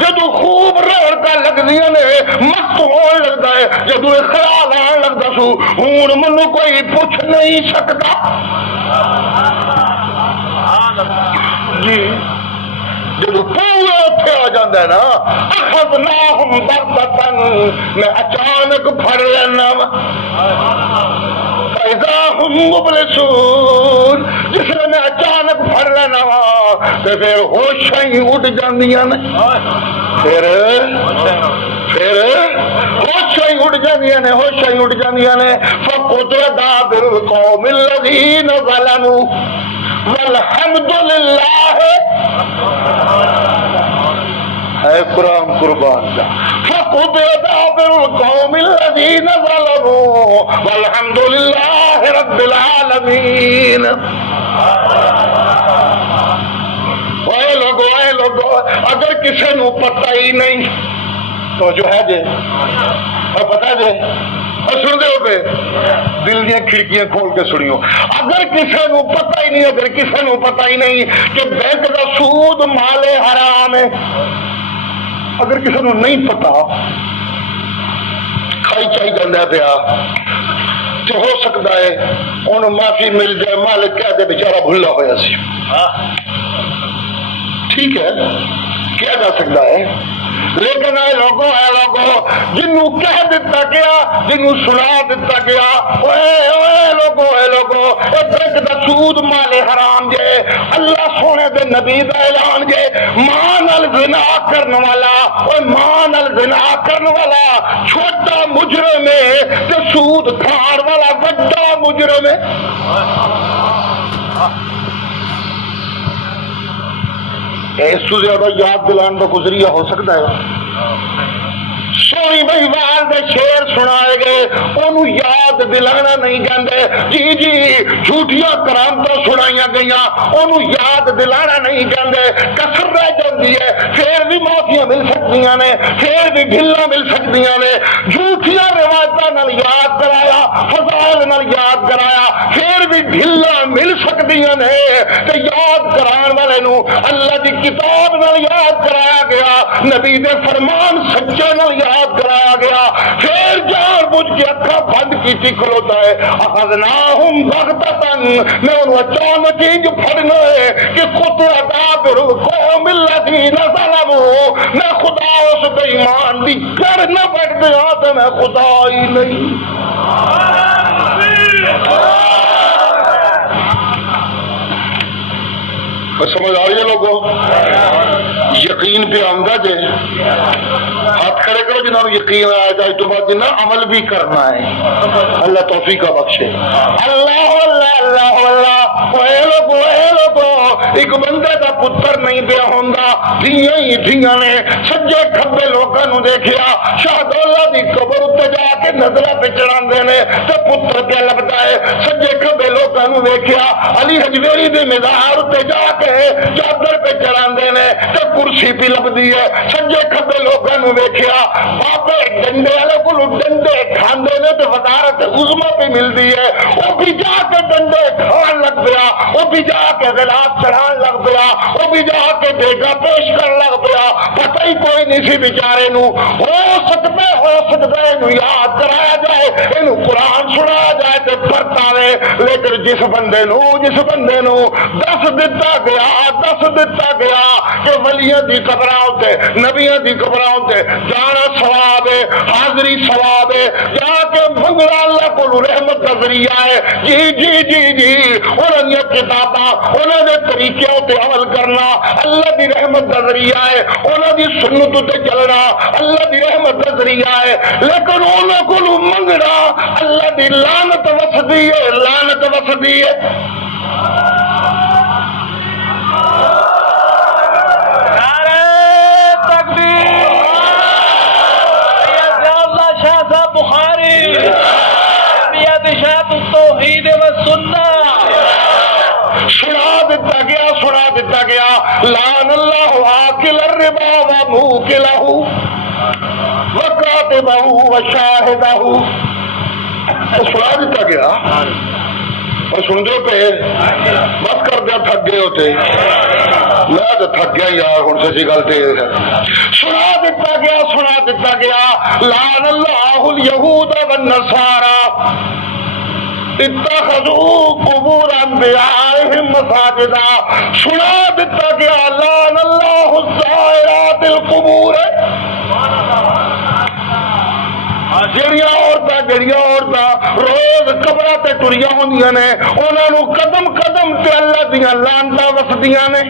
جدو خوب رونقاں لگدیاں نے مست ہون لگدا ہے، جدو خیال آن لگدا سو ہن منو کوئی پوچھ نہیں سکتا، جی جب پورا اتھے آ جاندہ ہے نا، اخذناہم بغتۃ، میں اچانک پھڑ لینا، فاذا ہم مبلسون، جس نے میں اچانک پھڑ لینا تو پھر ہوشاں ہی اٹھ جاندیاں نے، پھر ہوشاں ہی اٹھ جاندیاں نے، فقضى دابر القوم الذین ظلموا والحمد للہ، اے قرآن قربان کا، فقضى دابر القوم الذین ظلموا والحمد للہ رب العالمین۔ اے لوگو اگر کسی نو پتہ ہی نہیں تو جو ہے جے اور پتہ جے سن دے پہ دل دیا کھڑکیاں کھول کے سنیو، اگر کسی نو پتہ ہی نہیں، اگر کسی نو پتہ ہی نہیں کہ بینک کا سود مال حرام ہے، اگر کسی نو نہیں پتا کھائی چائی جانا پیا تو ہو سکتا ہے انہوں معافی مل جائے، مالک کہہ دے بیچارہ بھلا ہوا سی، ٹھیک ہے کیا جا سکتا ہے، لیکن اے لوگوں جنوں کہہ دیتا گیا، جنوں سنا دیتا گیا، اے لوگوں اے بینک دا سود مال حرام جے، اللہ سونے دے نبی دا اعلان جے، ماں نال زنا کرن والا، اوے ماں نال زنا کرن والا چھوٹا مجرم ہے تے سود کھان والا بڑا مجرم ہے۔ اس سے زیادہ یاد دلان کا کوئی ذریعہ ہو سکتا ہے؟ سونی بہیوال دے شیر سنائے گئے، انہوں یاد دلانا نہیں جاندے، جی جھوٹیاں کرامتاں سنائیاں گئیاں، انہوں یاد دلانا نہیں جاندے، کسر رہ جاندی ہے، پھر بھی معافیاں مل سکتیاں نے، پھر بھی ڈھلاں مل سکتیاں نے، جھوٹیاں روایتاں نال یاد کرایا، فضائل نال یاد کرایا، پھر بھی ڈھلاں مل سکتیاں نے، تے یاد کران والے نو اللہ دی کتاب نال یاد کرایا گیا، نبی دے فرمان سچے نال یاد کرایا گیا، پھر جان بوجھ کے اکھاں بند کیتی کھلوتا ہے، اخذناہم بغتتن، میں انہوں اچانک انج پھڑنا ہے کہ قطع دابر قوم الذین ظلموا، میں خدا اس بے ایمان دی کر نہ بیٹھ گیا تو میں خدا ہی نہیں۔ سمجھ آ رہی ہے لوگوں؟ یقین پہ آمدہ جے ہاتھ کھڑے کرو جنہوں یقین آیا جائے تو بعد جنہوں عمل بھی کرنا ہے، اللہ توفیق کا بخشے۔ اللہ اے لوگو ایک بندے دا پتر نہیں پیا ہوندا، دھیاں ہی دھیاں نے سجے کھبے لوکاں نو دیکھیا، شہدولہ دی قبر تے جا کے نظراں پہ چڑھاندے نے تے پتر پہ لبدا ہے، سجے کھبے لوکاں نو دیکھیا، علی حجویری دے مزار تے جا کے چادر پہ چڑھاندے نے تے کرسی پہ لبدی ہے، سجے کھبے لوکاں نو ویکھیا، بابے ڈنڈے والے کولوں ڈنڈے کھاندے نے تے وزارت عظمی پہ ملدی ہے، او بھی جا کے ڈنڈے کھان لگ پیا، او بھی جا کے غلاف چڑھان لگ پیا، او بھی جا کے بیگا پیش کرن لگ پیا، پتہ ہی کوئی نہیں سی بیچارے نو، ہو سکتا ہے اینو یاد کرایا جائے، اینو قرآن سنایا جائے تے پرتاوے، لیکن جس بندے نو دس دتا گیا کہ ولیاں دی قبراں تے نبیاں دی قبراں تے جانا ثواب ہے، حاضری ثواب ہے، جا کے منگنا اللہ کو رحمت کا ذریعہ ہے، جی انہاں دی کتاباں انہاں دے طریقے تے عمل کرنا اللہ دی رحمت کا ذریعہ ہے، انہاں دی سنت تے چلنا اللہ دی رحمت کا ذریعہ ہے، لیکن انہاں کو منگنا اللہ دی لعنت وسدی ہے۔ سنا دیتا گیا لعن اللہ آکل الربا و موکلہ و کاتبہ و شاہدہ، سنا دیتا گیا اور سن دو پہ بس کر دیا، تھک گئے ہوتے، میں تو تھک گیا یار ہوں سچی گل تے سنا دیتا گیا لعن اللہ الیہود والنصارى اتخذوا قبور انبیائہم مساجدا، سنا دیتا گیا لعن اللہ الزائرات القبور، جڑیاں عورتاں روز قبراں تے ٹریاں ہوندیاں نے، انہاں نو قدم قدم تے اللہ دیاں لعنتاں وسدیاں نے۔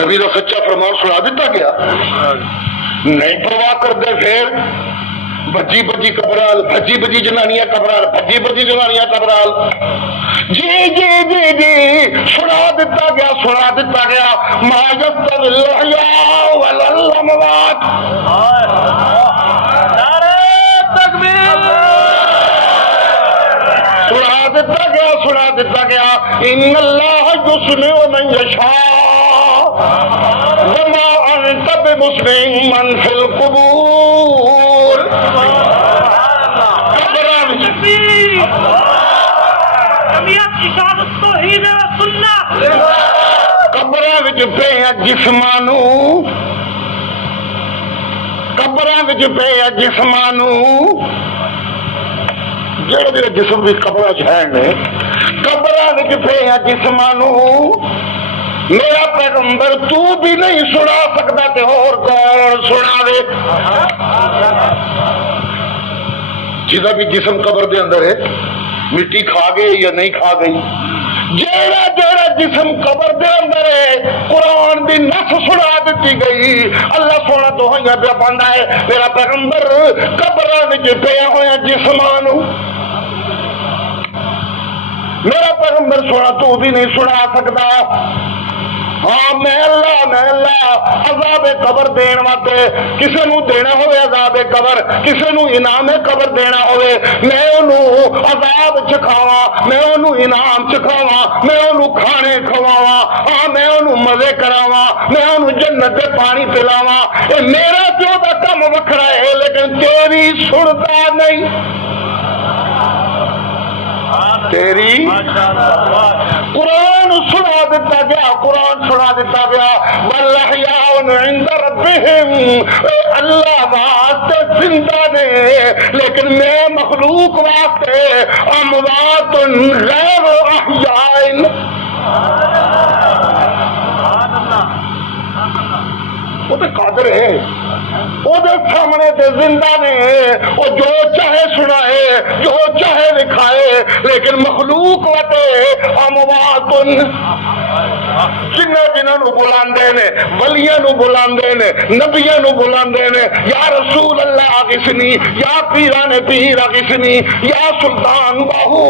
نبی کا سچا فرمان سنا دیتا گیا، نہیں پرواہ کرتے، پھر بجی قبرال، بجی جنانیاں قبرال، جی جی جی جی سنا دیتا گیا ما یستوی الاحیاء ولا الاموات. نعرہ تکبیر. سنا دیتا گیا ان اللہ یسمع من یشاء وما انت بمسمع من فی القبور. قبراں وچ پئے جسمانوں جڑے جسم بھی قبراں چ ہیں قبراں وچ پئے جسمانوں. میرا پیغمبر تو بھی نہیں سنا سکتا تے اور کون سناوے؟ جدا بھی جسم قبر دے اندر ہے مٹی کھا گئی یا نہیں کھا گئی. جیڑا جسم قبر دے اندر ہے قرآن دی نص سنا دیتی گئی. اللہ سونا تو ہوئیاں پہ پاندا ہے میرا پیغمبر قبراں وچ پیا ہویا جسمانوں. میرا پیغمبر سونا تو بھی نہیں سنا سکتا. ہاں میں اللہ عذاب قبر دین واسطے کسے نو دینا ہوئے عذاب قبر کسے نو انعام قبر دینا ہوئے میں انہوں عذاب چکھاواں میں انہوں انعام چکھاواں میں انہوں کھانے کھواواں. ہاں میں انہوں مزے کراواں میں انہوں جنت دے پانی پلاواں. اے میرا پیو دا کم وکھرا ہے لیکن تیری سنتا نہیں. تیری قرآن سنا دیتا گیا والاحیاء عند ربہم. اللہ واسطے زندہ نے لیکن میں مخلوق واسطے اموات غیر احیاء. وہ تو قادر ہے وہ سامنے تے زندہ نے وہ جو چاہے سنائے جو چاہے دکھائے لیکن مخلوق وتے اموات جنہاں نو بلاندے نے ولیاں نو بلاندے نے نبیاں نو بلاندے نے یا رسول اللہ اغثنی یا پیران پیر اغثنی یا سلطان باہو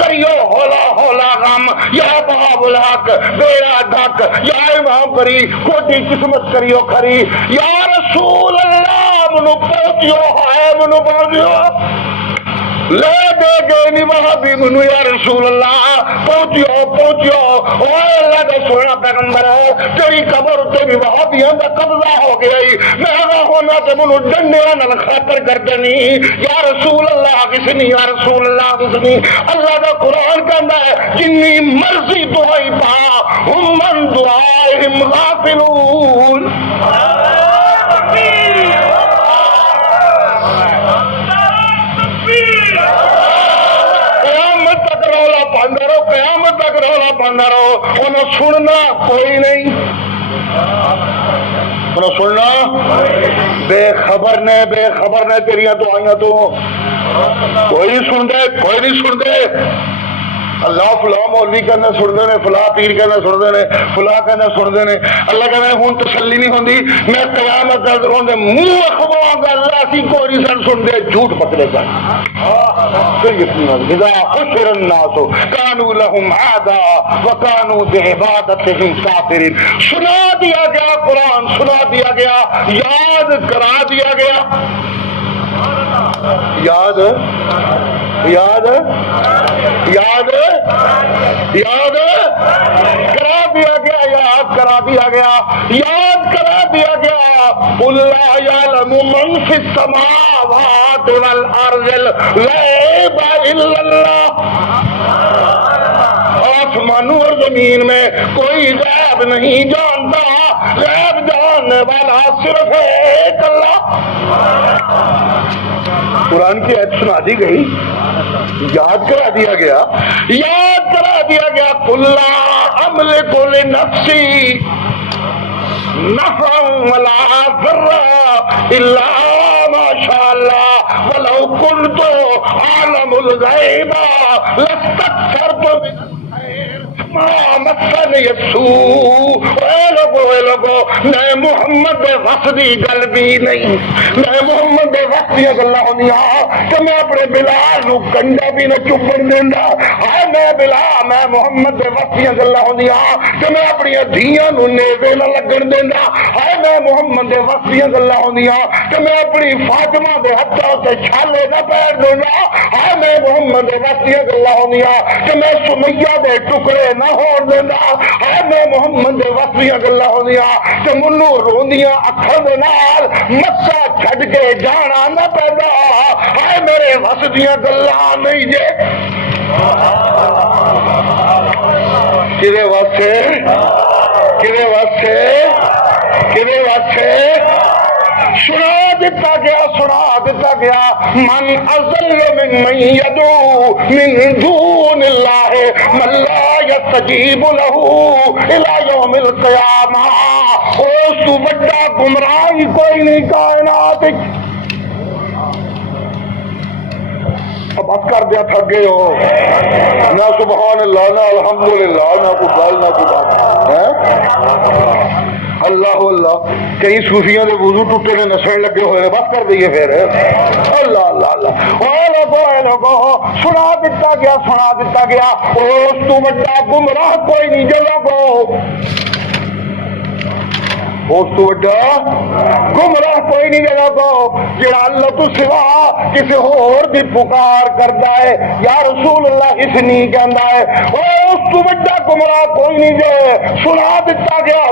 کریو ہولا ہولا غم یا باب الحق بیڑا ڈھک یا امام پری کھوٹی قسمت کریو کھری یا رسول اللہ منو پہنچیو ہے منو پہنچیو لے دے گئے نہیں وہاں بھی منو یا رسول اللہ پہنچیو اوہ اللہ کا سونا پیغمبر ہے تیری قبر تے بھی وہاں بھی ہم قبضہ ہو گئی میں ہونا تے منو ڈنڈیاں نال خاطر گردنی یا رسول اللہ غثنی یا رسول اللہ غثنی. اللہ کا قرآن کہندا ہے جنی مرضی دعائی پا ہم من دعائہم غافلون. قیامت تک رولا پاندہ رہو انہوں سننا کوئی نہیں. انہوں سننا بے خبر نے تیریاں دعائیاں تو کوئی نہیں سن دے. اللہ فلاں مولوی کہنا سنتے ہیں فلاں پیر کہنا سنتے ہیں فلاں کہنا سنتے ہیں. اللہ کہنا ہوں تسلی نہیں ہوندی میں قیامت درد ہوندے منہ اخواں گا اللہ اسی کوئی نہیں سنتے جھوٹ پکڑے گا. پھر یقین اذا حشر الناس كانوا لهم اعداء وكانوا بعبادتهم كافرين. سنا دیا گیا قرآن سنا دیا گیا یاد کرا دیا گیا یاد کرا دیا گیا قل لا يعلم من في السماوات والارض الغيب الا الله. آسمانوں اور زمین میں کوئی غیب نہیں جانتا غیب جاننے والا صرف ایک اللہ. قرآن کی آیت سنا دی گئی یاد کرا دیا گیا قل لا املک لنفسی نفعا ولا ضرا الا ما شاء الله ولو كنت اعلم الغيب لاستكثرت من الخير مسنی السوء، اے لوگو میں محمد دے وس دی گل بھی نہیں، میں محمد دے وس دی گلاں ہوندیاں کہ میں اپنے بلال نو کنڈا بھی نہ چبن دیندا، ہائے میں بلال میں محمد دے وس دی گلاں ہوندیاں کہ میں اپنی دھیاں نو نیزے نہ لگن دیندا، ہائے میں محمد دے وس دی گلاں ہوندیاں کہ میں اپنی فاطمہ دے ہتھاں تے چھالے نہ پیر دیندا، ہائے میں محمد دے وس دی گلاں ہوندیاں کہ میں سمیہ دے ٹکڑے نہ ہون دیندا، ہائے میں محمد دے وس دی گلاں ہوندیاں کہ منو روندیاں اکھاں دے نال مکہ چھڈ کے جانا نہ پیدا، ہائے میرے وس دیاں گلاں نہیں جے کدے واسطے کدے واسطے کدے واسطے سنا دیتا گیا من اضل ممن يدعو من دون اللہ من لا يستجیب له الى یوم القیامہ، اس تو بڑا گمراہی کوئی نہیں کائنات۔ اب بس کر دیا تھک گئے ہو، نہ سبحان اللہ نہ الحمدللہ نہ کوئی گل نہ کوئی بات، اللہ اللہ کئی صوفیاں دے وضو ٹوٹے نے نسن لگے ہوئے، بس کر دئیے پھر اللہ اللہ اللہ۔ اے لوگو سنا دیتا گیا اس تو بڑا گمراہ کوئی نہیں جو لوگو، اس تو بڑا گمراہ کوئی نہیں جگہ کو جڑا اللہ تو سوا کسی اور دی پکار کرتا ہے یا رسول اللہ اس نہیں کہندا ہے، اس تو بڑا گمراہ کوئی نہیں جے۔ سنا دیتا گیا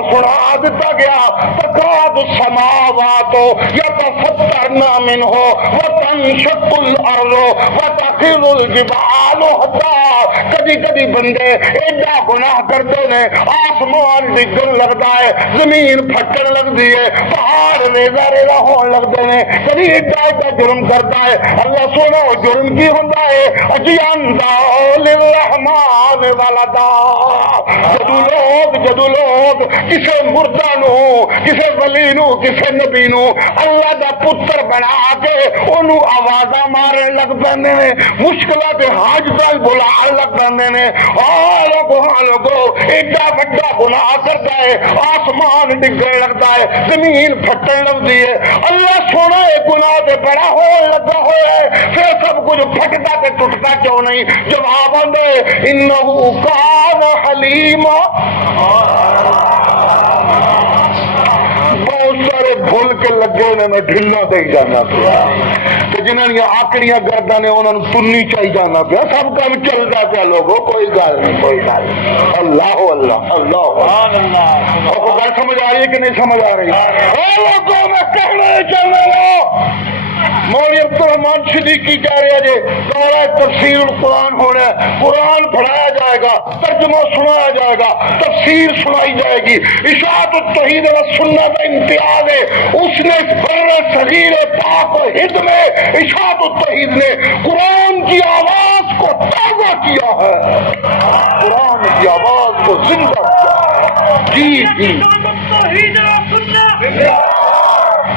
تکاد السماوات یتفطرن منہ وتنشق الارض وتخر الجبال حتی کدی بندے ایڈا گناہ کرتے نے آسمان ڈگن لگتا ہے، زمین پھٹن لگتی ہے، پہاڑ ریزا ہون لگتے ہیں، کبھی ایڈا جرم کرتا ہے۔ اللہ سونا جرم کی ہوتا ہے اجیاندا للرحمان ولدا، جدو لوگ کسے مردہ نو کسے ولی نو کسے نبی نو اللہ دا پتر بنا کے انہوں آوازاں مارن لگ پیندے نے، مشکلات حاجتاں بلان لگ پیندے نے، لوگو ایڈا بڑا گناہ کرتا ہے، آسمان ڈگن لگتا ہے، زمین پھٹن لگتی ہے۔ اللہ سونا ایک گناہ دے بڑا ہون لگا ہوا ہے، پھر سب کچھ پھٹتا تے ٹوٹتا کیوں نہیں؟ جواب آندے انہو کان حلیما، بہت سارے بھول کے لگے نے میں ڈھلنا دے جانا پیا، تو جنہوں نے آکڑیاں گردہ نے انہوں نے تنی چاہی جانا پیا، سب کام چلتا پیا لوگوں، کوئی گل نہیں۔ اللہ اللہ اللہ، اور کو گل سمجھ آ رہی ہے کہ نہیں سمجھ آ رہی؟ لوگوں میں کہنا چل رہا مولوی عبدالرحمان صدیقی کہہ رہے جی دورہ تفسیر القرآن ہونا ہے، قرآن پڑھایا جائے گا، ترجمہ سنایا جائے گا، تفسیر سنائی جائے گی۔ اشاعت التوحید و سنت کا امتیاز ہے، اس نے فرد صغیر پاک و ہند میں اشاعت التوحید نے قرآن کی آواز کو تازہ کیا ہے، قرآن کی آواز کو زندہ کیا۔ جی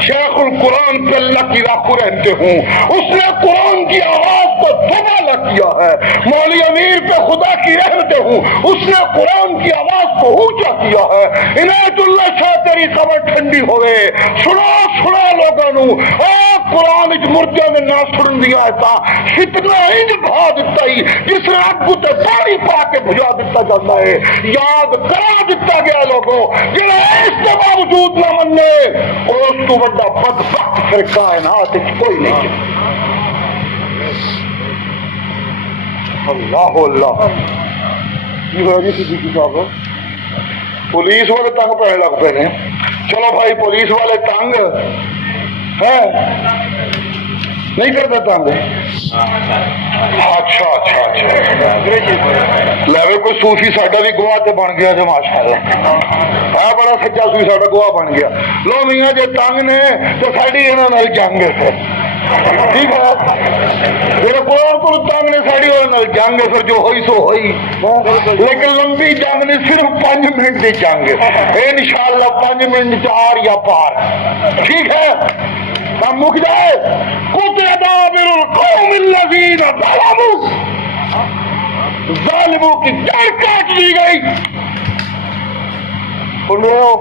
شیخ القرآن پہ اللہ کی راہ کو رہتے ہوں، اس نے قرآن کی آواز کو دوبالا کیا ہے۔ مولوی امیر پہ خدا کی رحمتیں ہوں، اس نے قرآن کی آواز کو اونچا کیا ہے۔ عنایت اللہ شاہ تیری خبر ٹھنڈی ہوئے، سنا لوگوں نو قرآن وچ مردیاں نے نہ سن دیا ہے، فتنہ انج بھا دیتا ہی جس نے اگ تے پانی پا کے بجھا دیتا جاتا ہے۔ یاد کرا دیتا گیا لوگوں جڑا اس کے باوجود نہ منے اس تو بڑا بدبخت پھر کائنات کوئی نہیں۔ اللہ اللہ یہ ہو جی صدیقی صاحب پولیس والے تنگ پہنے لگ پے نے۔ چلو بھائی پولیس والے تنگ ہے نہیں کرتے تنگ؟ اچھا اچھا اچھا لے کوئی صوفی ساڈا بھی گواہ تے بن گیا جو ماشاء اللہ بڑا سچا صوفی ساڈا گواہ بن گیا۔ لو میاں جے تنگ نے تو ساڈی انہاں نال جنگ ہے، ٹھیک ہے؟ جڑے قرآن کو تنگ نے ساڈی انہاں نال جنگ ہے، پھر جو ہوئی سو ہوئی، لیکن لمبی جنگ نہیں، صرف 5 منٹ دی جنگ ہے انشاءاللہ، 5 منٹ چار یا پار، ٹھیک ہے؟ کام مک جائے۔ قطع دابر القوم الذین ظلموا، ظالم ظالموں کی جڑ کاٹ دی گئی. سن رہے ہو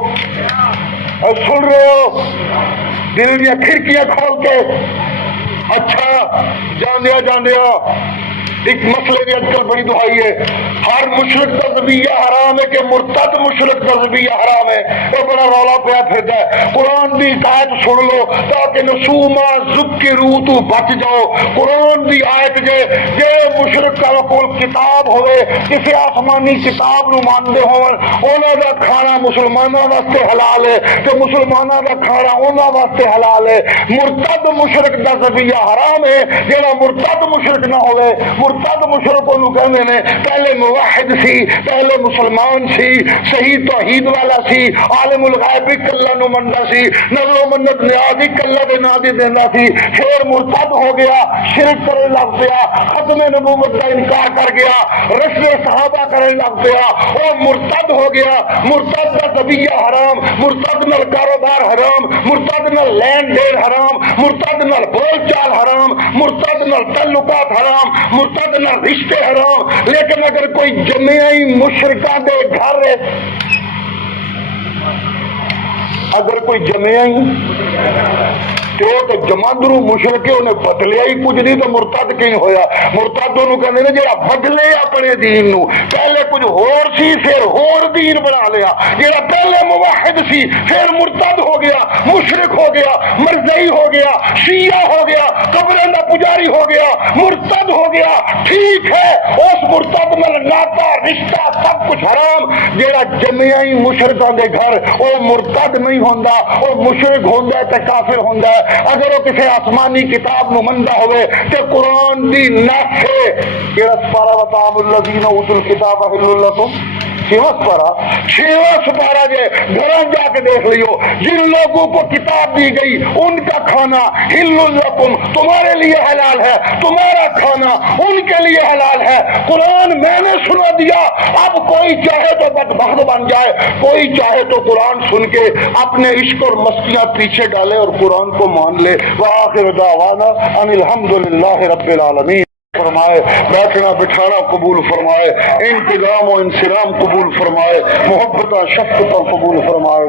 اور سن رہے ہو دل دیا کھڑکیاں کھول کے. اچھا جاندیا ایک مسئلے کی اجکل بڑی دہائی ہے. ہر مشرک کا ذبیحہ حرام ہے کہ مرتد مشرک کا ذبیحہ حرام ہے. وہ بڑا رولا پیا پھرتا ہے. قرآن کی آیت سن لو تاکہ نسوما ذکرو تو بچ جاؤ. قرآن کی آیت جے مشرک کا کول کتاب ہوئے کسی آسمانی کتاب نو مانتے ہون انہاں دا کھانا مسلمانوں واسطے حلال ہے تو مسلمانوں دا کھانا انہاں واسطے حلال ہے. مرتد مشرک دا ذبیحہ حرام ہے. جڑا مرتد مشرک نہ ہوئے مرتد مشرکوں نو کہندے نے پہلے موحد سی پہلے مسلمان سی صحیح توحید والا سی عالم الغیب کلا نو مندا سی نظر و منت نیاز کلا دے نا دی دیندا سی. پھر مرتد ہو گیا شرک کرنے لگ پیا ختم نبوت کا انکار کر گیا رسل صحابہ کرنے لگ پیا اور مرتد ہو گیا. مرتد کا ذبیحہ حرام مرتد نال کاروبار حرام مرتد نال لین دین حرام مرتد نال بول چال حرام مرتد نال تعلقات حرام مرتد نال رشتے حرام. لیکن اگر کوئی جمعی مشرکہ دے گھر اگر کوئی جمعی تو جماندرو مشرکے انہیں بدلیا ہی کچھ نہیں تو مرتد کہیں ہویا. مرتد انہوں کہنے نے جڑا بدلے اپنے دین نو پہلے کچھ ہور سی پھر ہور دین بنا لیا. جڑا پہلے موحد سی پھر مرتد ہو گیا مشرک ہو گیا مرزئی ہو گیا شیعہ ہو گیا قبریں دا پجاری ہو گیا مرتد ہو گیا. ٹھیک ہے اس مرتد نال ناتا رشتہ سب کچھ حرام. جڑا جمعی مشرکاں دے گھر وہ مرتد نہیں ہوندا وہ مشرک ہوندا تے کافر ہوندا. اگر وہ کسی آسمانی کتاب نو مندا ہوئے تے قرآن دی نص ہے. کیڑا سپارہ وطام الذین اوتوا الکتاب حل لکم 6واں سپارہ جے گھراں جا کے دیکھ لیو. جن لوگوں کو کتاب دی گئی ان کا کھانا حل لکم تمہارے لیے حلال ہے تمہارا کھانا ان کے لیے حلال ہے. قرآن میں نے سنا دیا. اب کوئی چاہے تو بدبخت بن جائے کوئی چاہے تو قرآن سن کے اپنے عشق اور مستیاں پیچھے ڈالے اور قرآن کو مان لے. وآخر دعوانا ان الحمدللہ رب العالمین. فرمائے بیٹھنا بٹھانا قبول فرمائے انتظام و انصرام قبول فرمائے محبت شفقت قبول فرمائے.